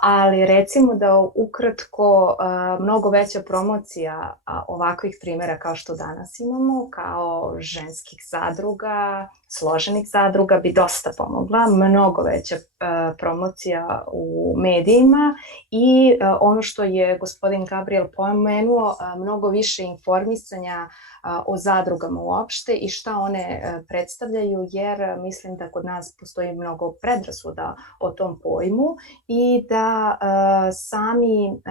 Ali recimo da ukratko mnogo veća promocija ovakvih primjera kao što danas imamo, kao ženskih zadruga, složenih zadruga bi dosta pomogla, mnogo veća promocija u medijima i ono što je gospodin Gabriel pomenuo, mnogo više informisanja o zadrugama uopšte i šta one predstavljaju, jer mislim da kod nas postoji mnogo predrasuda o tom pojmu i da sami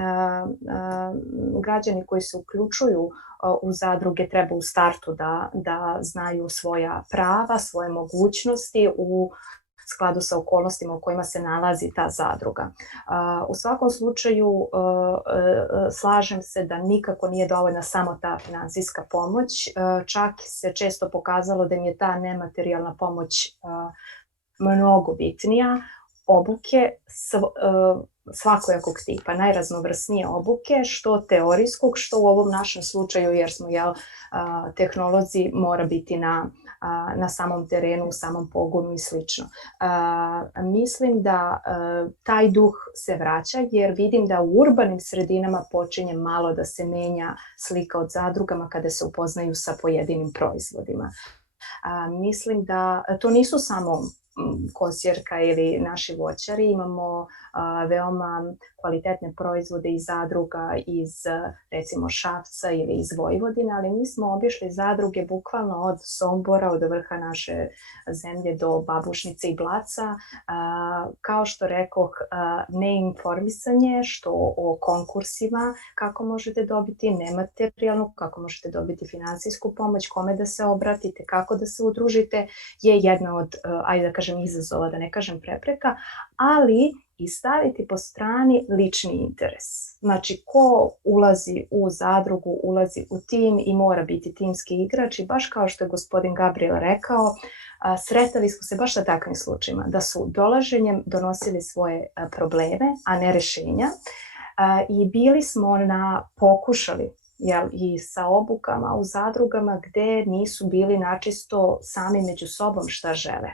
građani koji se uključuju u zadruge treba u startu da znaju svoja prava, svoje mogućnosti u skladu sa okolnostima u kojima se nalazi ta zadruga. U svakom slučaju slažem se da nikako nije dovoljna samo ta finansijska pomoć, čak se često pokazalo da im je ta nematerijalna pomoć mnogo bitnija, obuke svakojakog tipa, najraznovrsnije obuke, što teorijskog, što u ovom našem slučaju, jer smo tehnolozi, mora biti na samom terenu, u samom pogonu i slično. Mislim da taj duh se vraća, jer vidim da u urbanim sredinama počinje malo da se menja slika od zadrugama kada se upoznaju sa pojedinim proizvodima. Mislim da to nisu samo kosjerka ili naši voćari, imamo veoma kvalitetne proizvode iz zadruga iz recimo Šapca ili iz Vojvodine, ali mi smo obišli zadruge bukvalno od Sombora, od vrha naše zemlje do Babušnice i Blaca. Kao što rekoh, neinformisanje što o konkursima, kako možete dobiti nematerijalnu, kako možete dobiti finansijsku pomoć, kome da se obratite, kako da se udružite, je jedna od, ajde da kažem, izazova, da ne kažem prepreka, ali i staviti po strani lični interes. Znači, ko ulazi u zadrugu, ulazi u tim i mora biti timski igrač i baš kao što je gospodin Gabriel rekao, sretali smo se baš sa takvim slučajima, da su dolaženjem donosili svoje probleme, a ne rešenja, i bili smo pokušali i sa obukama u zadrugama gde nisu bili načisto sami među sobom šta žele.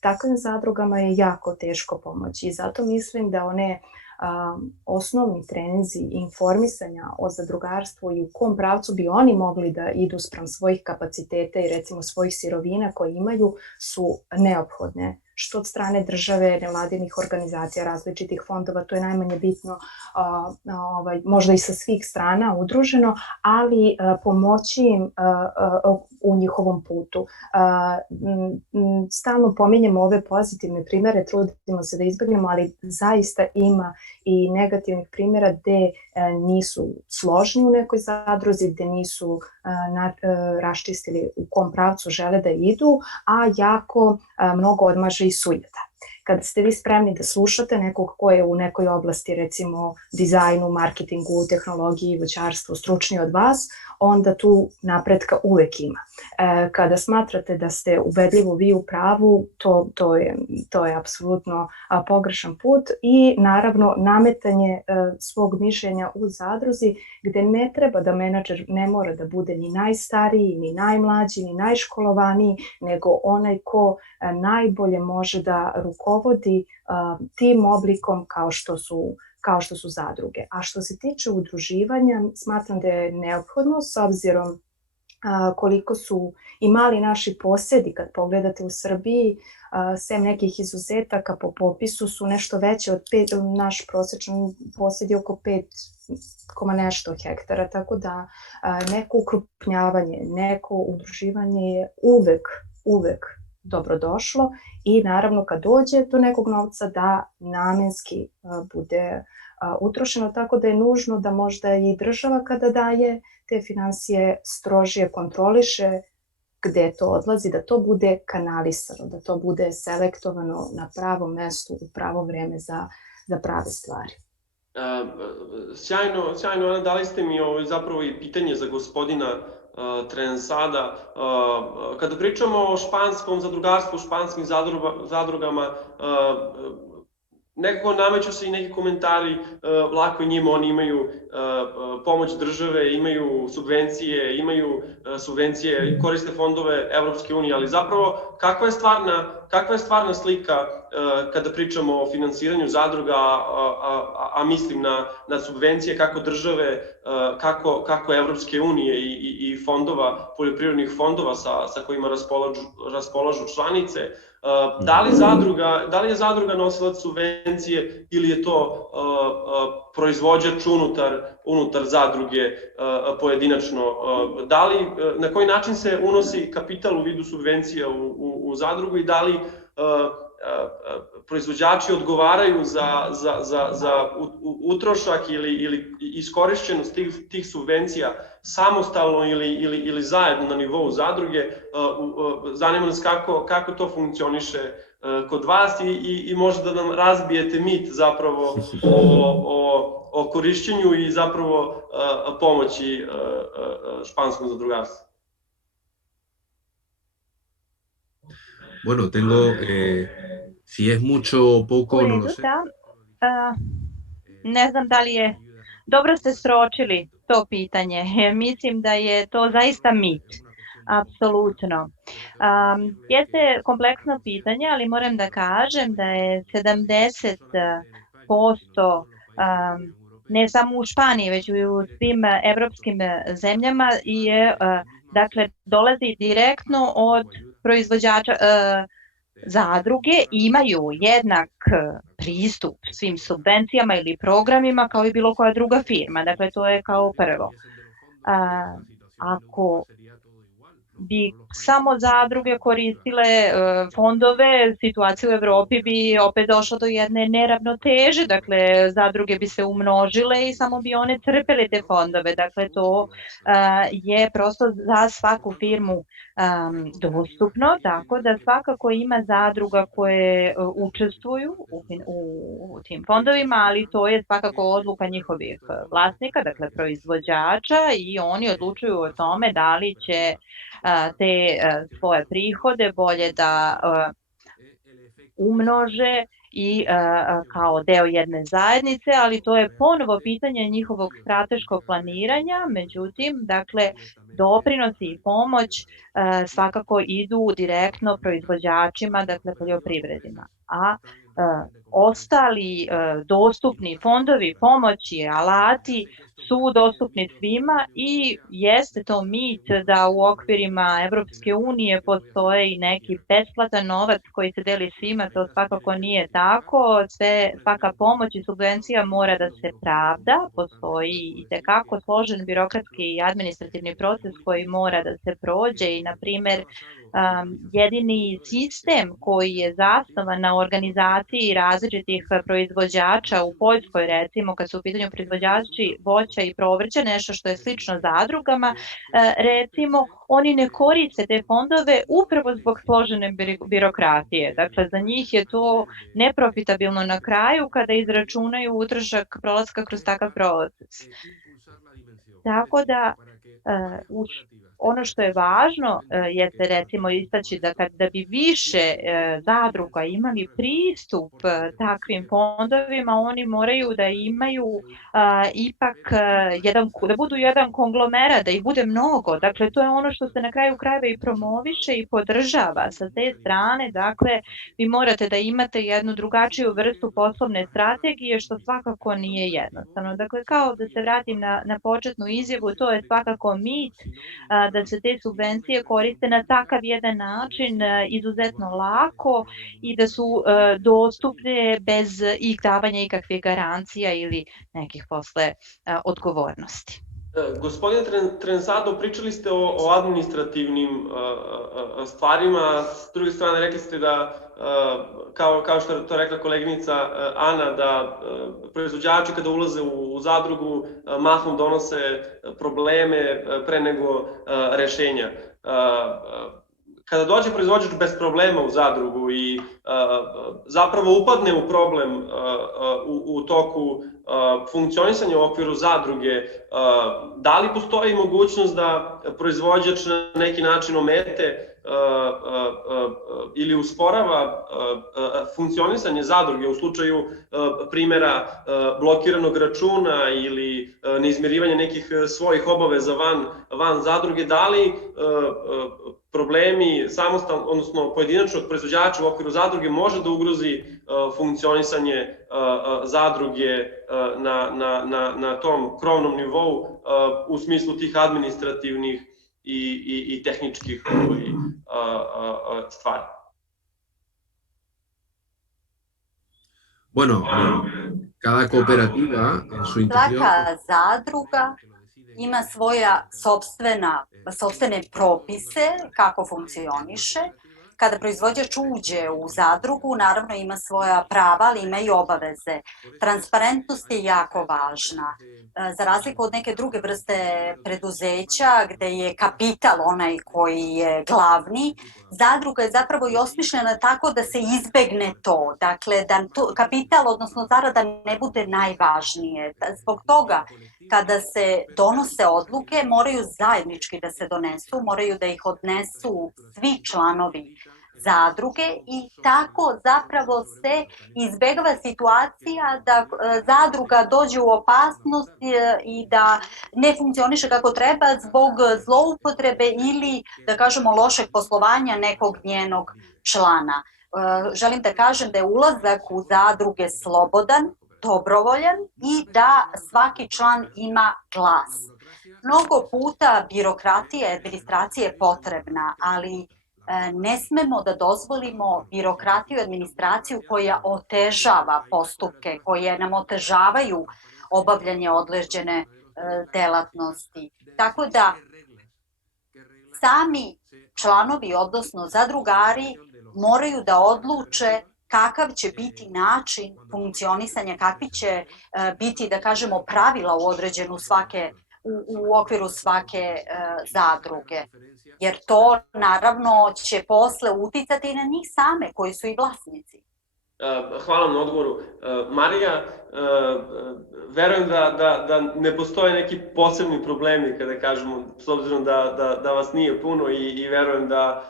Takvim zadrugama je jako teško pomoći i zato mislim da one osnovni treninzi informisanja o zadrugarstvu i u kom pravcu bi oni mogli da idu spram svojih kapaciteta i recimo svojih sirovina koje imaju su neophodne, što od strane države, nevladinih organizacija, različitih fondova, to je najmanje bitno, možda i sa svih strana udruženo, ali pomoći im u njihovom putu. Stalno pominjemo ove pozitivne primere, trudimo se da izbjegnemo, ali zaista ima i negativnih primjera gde nisu složni u nekoj zadruzi, gde nisu raščistili u kom pravcu žele da idu, a jako mnogo odmaže i sujeta. Kada ste vi spremni da slušate nekog ko je u nekoj oblasti, recimo dizajnu, marketingu, tehnologiji, voćarstvu, stručniji od vas, onda tu napretka uvek ima. Kada smatrate da ste ubedljivo vi u pravu, to je apsolutno pogrešan put i naravno nametanje svog mišljenja u zadruzi gde ne treba da menadžer ne mora da bude ni najstariji, ni najmlađi, ni najškolovaniji, nego onaj ko najbolje može da rukovodi tim oblikom kao što su zadruge. A što se tiče udruživanja, smatram da je neophodno s obzirom koliko su i mali naši posedi, kad pogledate u Srbiji, sem nekih izuzetaka po popisu su nešto veće od 5, naš prosječan posed je oko 5 nešto hektara, tako da neko ukrupnjavanje, neko udruživanje je uvek dobrodošlo i naravno kad dođe do nekog novca da namenski bude utrošeno, tako da je nužno da možda i država kada daje te finansije strožije kontroliše gde to odlazi, da to bude kanalisano, da to bude selektovano na pravom mestu u pravo vreme za prave stvari. Sjajno, dali ste mi zapravo i pitanje za gospodina Trensada. Kada pričamo o španskom zadrugarstvu, španskim zadrugama, nekako nameću se i neki komentari, lako njima, oni imaju pomoć države, imaju subvencije i koriste fondove Evropske unije, ali zapravo kakva je stvarna slika kada pričamo o finansiranju zadruga, a mislim na subvencije kako države, kako Evropske unije i fondova, poljoprivrednih fondova sa kojima raspolažu članice. Da li je zadruga nosilac subvencije ili je to proizvođač unutar zadruge pojedinačno? Na koji način se unosi kapital u vidu subvencija u zadrugu i da li proizvođači odgovaraju za utrošak ili iskorišćenost tih subvencija samostalno ili zajedno na nivou zadruge? Zanima nas kako to funkcioniše kod vas i možda da nam razbijete mit zapravo o korišćenju i zapravo pomoći španskom zadrugarstvu. Bueno, tengo, si es mucho o poco, no lo sé. Ne znam da li je, dobro ste sročili to pitanje. Mislim da je to zaista mit. Apsolutno. Jeste kompleksno pitanje, ali moram da kažem da je 70% ne samo u Španiji, već i u svim evropskim zemljama dakle, dolazi direktno od proizvođača. Zadruge imaju jednak pristup svim subvencijama ili programima kao i bilo koja druga firma. Dakle, to je kao prvo. Ako bi samo zadruge koristile fondove, situacija u Evropi bi opet došla do jedne neravnoteže, dakle zadruge bi se umnožile i samo bi one crpele te fondove, dakle to je prosto za svaku firmu dostupno, tako da svakako ima zadruga koje učestvuju u tim fondovima, ali to je svakako odluka njihovih vlasnika, dakle proizvođača, i oni odlučuju o tome da li će te svoje prihode bolje da umnože i kao deo jedne zajednice, ali to je ponovo pitanje njihovog strateškog planiranja. Međutim, dakle, doprinosi i pomoć svakako idu direktno proizvođačima, dakle poljoprivredima. A ostali dostupni fondovi, pomoći, alati su dostupni svima i jeste to mit da u okvirima Evropske unije postoje i neki besplatan novac koji se deli svima, to svakako nije tako. Svaka pomoć i subvencija mora da se pravda, postoji i tekako složen birokratski i administrativni proces koji mora da se prođe i, na primer, jedini sistem koji je zasnovan na organizaciji različitih proizvođača u Poljskoj, recimo, kad su u pitanju proizvođači voća i povrća, nešto što je slično zadrugama, recimo, oni ne koriste te fondove upravo zbog složene birokratije. Dakle, za njih je to neprofitabilno na kraju kada izračunaju utrošak prolaska kroz takav proces. Tako da, ono što je važno jeste recimo istaći da bi više zadruga imali pristup takvim fondovima, oni moraju da imaju ipak da budu jedan konglomerat, da ih bude mnogo. Dakle, to je ono što se na kraju krajeva i promoviše i podržava. Sa te strane, dakle, vi morate da imate jednu drugačiju vrstu poslovne strategije, što svakako nije jednostavno. Dakle, kao da se vratim na početnu izjavu, to je svakako mit da se te subvencije koriste na takav jedan način izuzetno lako i da su dostupne bez davanja ikakvih garancija ili nekih posle odgovornosti. Gospodine Trenzado, pričali ste o administrativnim stvarima, s druge strane rekli ste da, kao što je to rekla koleginica Ana, da proizvođači kada ulaze u zadrugu mahom donose probleme pre nego rešenja. Kada dođe proizvođač bez problema u zadrugu i zapravo upadne u problem u toku funkcionisanja u okviru zadruge, da li postoji mogućnost da proizvođač na neki način omete ili usporava funkcionisanje zadruge u slučaju primjera blokiranog računa ili neizmirivanja nekih svojih obaveza van zadruge, da li problemi odnosno pojedinačnog proizvođača u okviru zadruge može da ugrozi funkcionisanje zadruge na tom krovnom nivou u smislu tih administrativnih i tehničkih stvari. Bueno, cada cooperativa en su interior... Svaka zadruga ima sopstvene propise kako funkcioniše. Kada proizvođač uđe u zadrugu, naravno ima svoja prava, ali ima i obaveze. Transparentnost je jako važna. Za razliku od neke druge vrste preduzeća, gde je kapital onaj koji je glavni, zadruga je zapravo i osmišljena tako da se izbegne to. Dakle, da kapital, odnosno zarada, ne bude najvažnije. Zbog toga, kada se donose odluke, moraju zajednički da se donesu, moraju da ih odnesu svi članovi zadruge i tako zapravo se izbegava situacija da zadruga dođe u opasnost i da ne funkcioniše kako treba zbog zloupotrebe ili, da kažemo, lošeg poslovanja nekog njenog člana. Želim da kažem da je ulazak u zadruge slobodan, dobrovoljan i da svaki član ima glas. Mnogo puta birokratija i administracija je potrebna, ali ne smemo da dozvolimo birokratiju i administraciju koja otežava postupke, koje nam otežavaju obavljanje određene delatnosti. Tako da sami članovi, odnosno zadrugari, moraju da odluče kakav će biti način funkcionisanja, kakvi će biti, da kažemo, pravila u okviru svake zadruge. Jer to, naravno, će posle uticati na njih same, koji su i vlasnici. Hvala vam na odgovoru. Marija, verujem da ne postoje neki posebni problemi, kada kažemo, s obzirom da vas nije puno i verujem da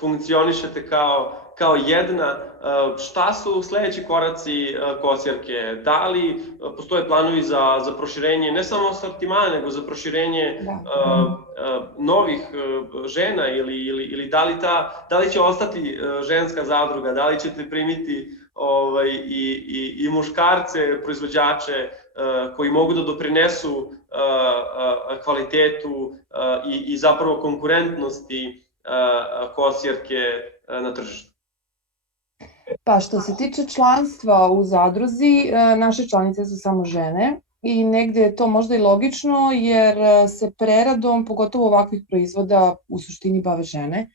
funkcionišete kao jedna. Šta su sledeći koraci Kosjarke? Da li postoje planovi za proširenje, ne samo asortimana, nego za proširenje novih žena ili da li će ostati ženska zadruga, da li ćete primiti i muškarce, proizvođače koji mogu da doprinesu kvalitetu i zapravo konkurentnosti Kosjarke na tržištu? Pa što se tiče članstva u zadruzi, naše članice su samo žene i negde je to možda i logično jer se preradom, pogotovo ovakvih proizvoda, u suštini bave žene.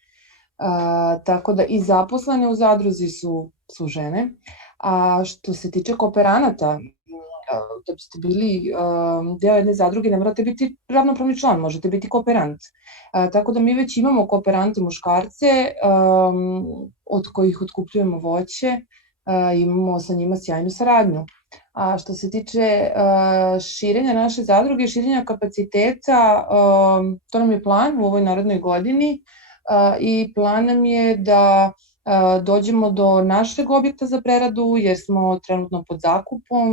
Tako da i zaposlene u zadruzi su žene. A što se tiče kooperanata, da biste bili deo jedne zadruge, ne morate biti ravnopravni član, možete biti kooperant. Tako da mi već imamo kooperante muškarce od kojih otkupljujemo voće, imamo sa njima sjajnu saradnju. A što se tiče širenja naše zadruge, širenja kapaciteta, to nam je plan u ovoj narednoj godini i plan nam je da dođemo do našeg objekta za preradu jer smo trenutno pod zakupom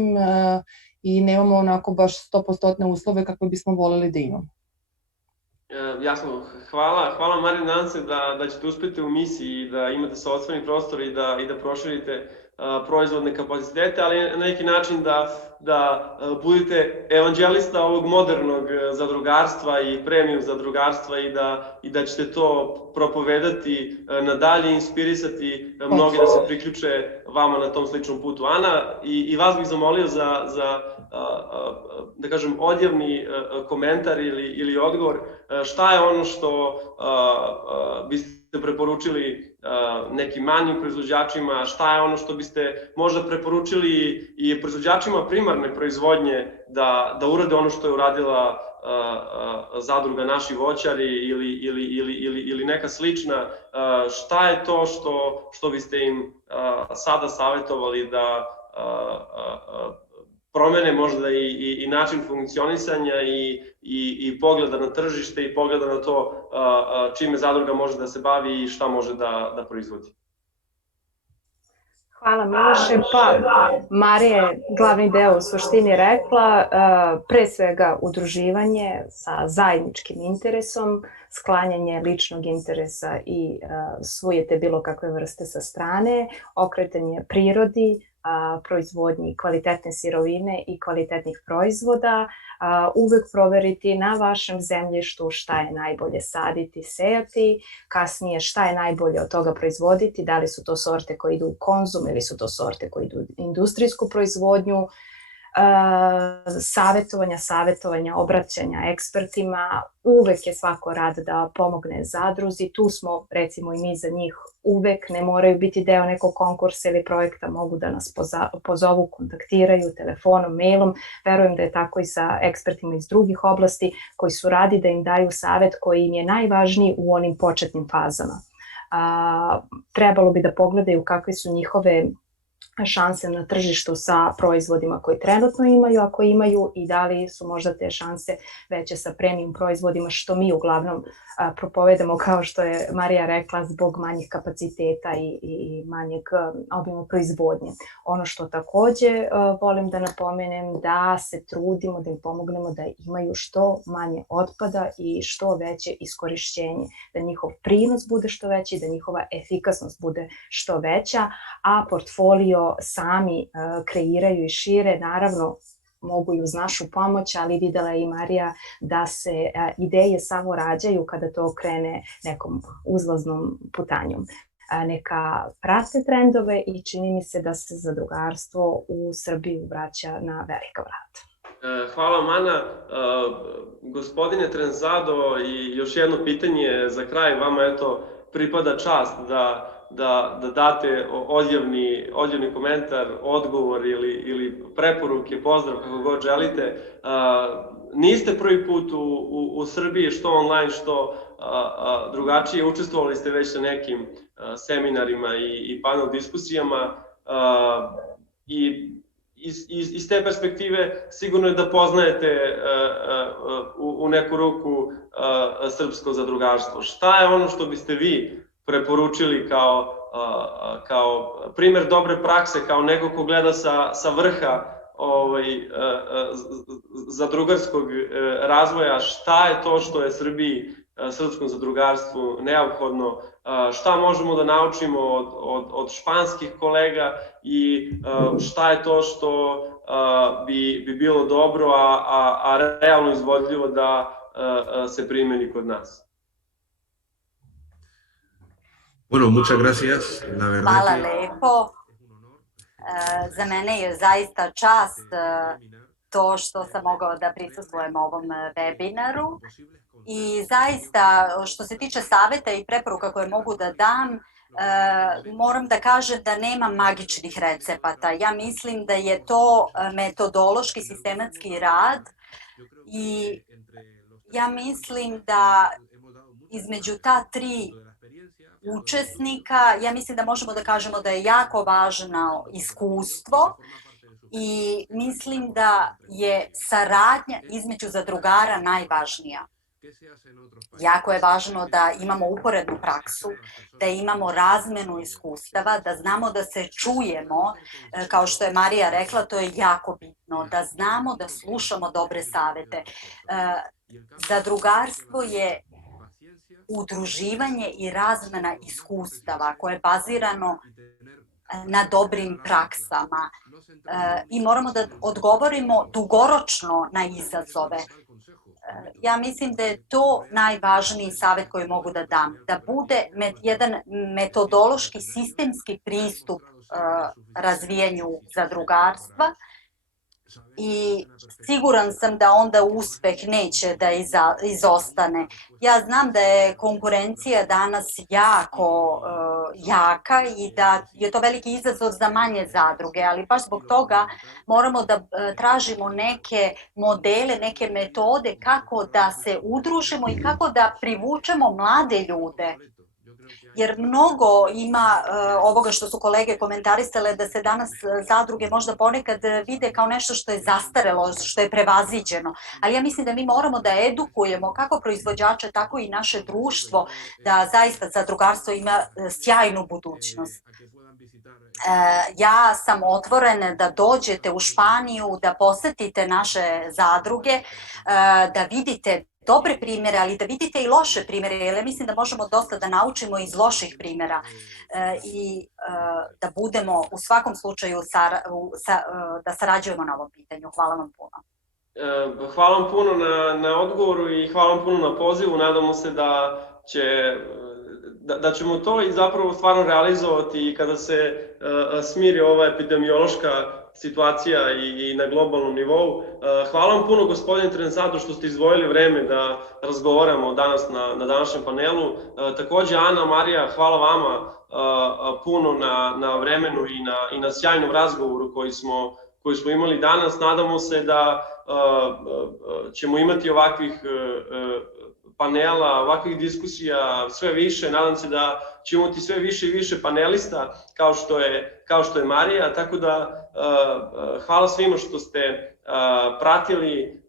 i nemamo onako baš 100% uslove kakve bismo voleli da imamo. Jasno, hvala Marija, nadam se da ćete uspeti u misiji, da imate sopstveni prostor i da proširite proizvodne kapacitete, ali na neki način da budete evanđelista ovog modernog zadrugarstva i premium zadrugarstva i da ćete to propovedati nadalje, inspirisati mnogi da se priključe vama na tom sličnom putu. Ana, i vas bih zamolio za da kažem, odjavni komentar ili odgovor. Šta je ono što biste preporučili nekim manjim proizvođačima, šta je ono što biste možda preporučili i proizvođačima primarne proizvodnje da urade ono što je uradila zadruga Naši voćari ili neka slična? Šta je to što biste im sada savjetovali promene možda i način funkcionisanja i pogleda na tržište i pogleda na to čime zadruga može da se bavi i šta može da proizvodi. Hvala Miloše. Pa, Marija je glavni deo u suštini rekla, pre svega udruživanje sa zajedničkim interesom, sklanjanje ličnog interesa i sujete bilo kakve vrste sa strane, okretanje prirodi, proizvodnji kvalitetne sirovine i kvalitetnih proizvoda, uvek proveriti na vašem zemljištu šta je najbolje saditi, sejati, kasnije šta je najbolje od toga proizvoditi, da li su to sorte koje idu u konzum ili su to sorte koje idu u industrijsku proizvodnju, savjetovanja, obraćanja ekspertima, uvek je svako rad da pomogne zadruzi, tu smo recimo i mi za njih uvek, ne moraju biti deo nekog konkursa ili projekta, mogu da nas pozovu, kontaktiraju telefonom, mailom, verujem da je tako i sa ekspertima iz drugih oblasti koji su radi da im daju savjet koji im je najvažniji u onim početnim fazama. Trebalo bi da pogledaju kakve su njihove šanse na tržištu sa proizvodima koji trenutno imaju, ako imaju, i da li su možda te šanse veće sa premium proizvodima, što mi uglavnom propovedamo, kao što je Marija rekla, zbog manjih kapaciteta i manjeg obima proizvodnje. Ono što takođe volim da napomenem, da se trudimo da im pomognemo da imaju što manje otpada i što veće iskorišćenje, da njihov prinos bude što veći, da njihova efikasnost bude što veća, a portfolio sami kreiraju i šire, naravno mogu i uz našu pomoć, ali videla je i Marija da se ideje samo rađaju kada to krene nekom uzlaznom putanjom. Neka prate trendove i čini mi se da se zadrugarstvo u Srbiji vraća na velika vrata. Hvala Mana. Gospodine Trenzado, i još jedno pitanje za kraj, vama eto pripada čast da date odjevni komentar, odgovor ili preporuke, pozdrav, kako god želite. Niste prvi put u Srbiji, što online, što drugačije, učestvovali ste već na nekim seminarima i panel diskusijama i iz te perspektive sigurno je da poznajete u neku ruku srpsko zadrugarstvo. Šta je ono što biste vi preporučili kao primer dobre prakse, kao neko ko gleda sa vrha zadrugarskog razvoja, šta je to što je Srbiji, srpskom zadrugarstvu neophodno, šta možemo da naučimo od španskih kolega i šta je to što bi bilo dobro, a realno izvodljivo da se primeni kod nas. Bueno, muchas gracias. La verdad Hvala lepo. Za mene je zaista čast to što sam mogao da prisustvujem ovom webinaru. I zaista, što se tiče saveta i preporuka koje mogu da dam, moram da kažem da nema magičnih recepata. Ja mislim da je to metodološki, sistematski rad i ja mislim da između ta tri učesnika, ja mislim da možemo da kažemo da je jako važno iskustvo i mislim da je saradnja između zadrugara najvažnija. Jako je važno da imamo uporednu praksu, da imamo razmenu iskustava, da znamo da se čujemo, kao što je Marija rekla, to je jako bitno, da znamo da slušamo dobre savete. Zadrugarstvo je udruživanje i razmena iskustava koje je bazirano na dobrim praksama i moramo da odgovorimo dugoročno na izazove. Ja mislim da je to najvažniji savjet koji mogu da dam, da bude jedan metodološki, sistemski pristup razvijanju zadrugarstva i siguran sam da onda uspeh neće da izostane. Ja znam da je konkurencija danas jako jaka i da je to veliki izazov za manje zadruge, ali baš zbog toga moramo da tražimo neke modele, neke metode kako da se udružimo i kako da privučemo mlade ljude jer mnogo ima ovoga što su kolege komentarisale, da se danas zadruge možda ponekad vide kao nešto što je zastarelo, što je prevaziđeno. Ali ja mislim da mi moramo da edukujemo kako proizvođače, tako i naše društvo, da zaista zadrugarstvo ima sjajnu budućnost. Ja sam otvoren da dođete u Španiju, da posetite naše zadruge, da vidite dobre primjere, ali da vidite i loše primjere, jer ja mislim da možemo dosta da naučimo iz loših primjera i da budemo u svakom slučaju da sarađujemo na ovom pitanju. Hvala vam puno. Hvala vam puno na odgovoru i hvala vam puno na pozivu. Nadamo se da ćemo to i zapravo stvarno realizovati i kada se smiri ova epidemiološka situacija i na globalnom nivou. Hvala vam puno, gospodine Trencado, što ste izdvojili vreme da razgovaramo danas na današnjem panelu. Takođe, Ana, Marija, hvala vama puno na vremenu i na sjajnom razgovoru koji smo imali danas. Nadamo se da ćemo imati ovakvih panela, ovakvih diskusija sve više. Nadam se da ćemo imati sve više i više panelista kao što je Marija, tako da hvala svima što ste pratili,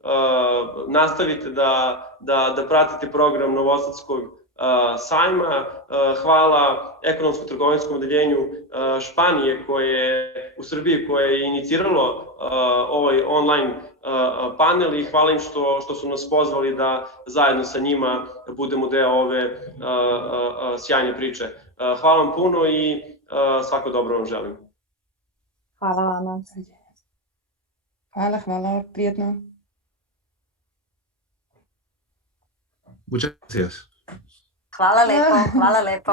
nastavite da pratite program Novosadskog sajma. Hvala ekonomsko-trgovinskom odeljenju Španije u Srbiji koje je iniciralo ovaj online panel i hvala im što su nas pozvali da zajedno sa njima budemo deo ove sjajne priče. Hvala vam puno i svako dobro vam želim. Hvala vama. Hvala, prijetno. Muchas gracias. Hvala lepo.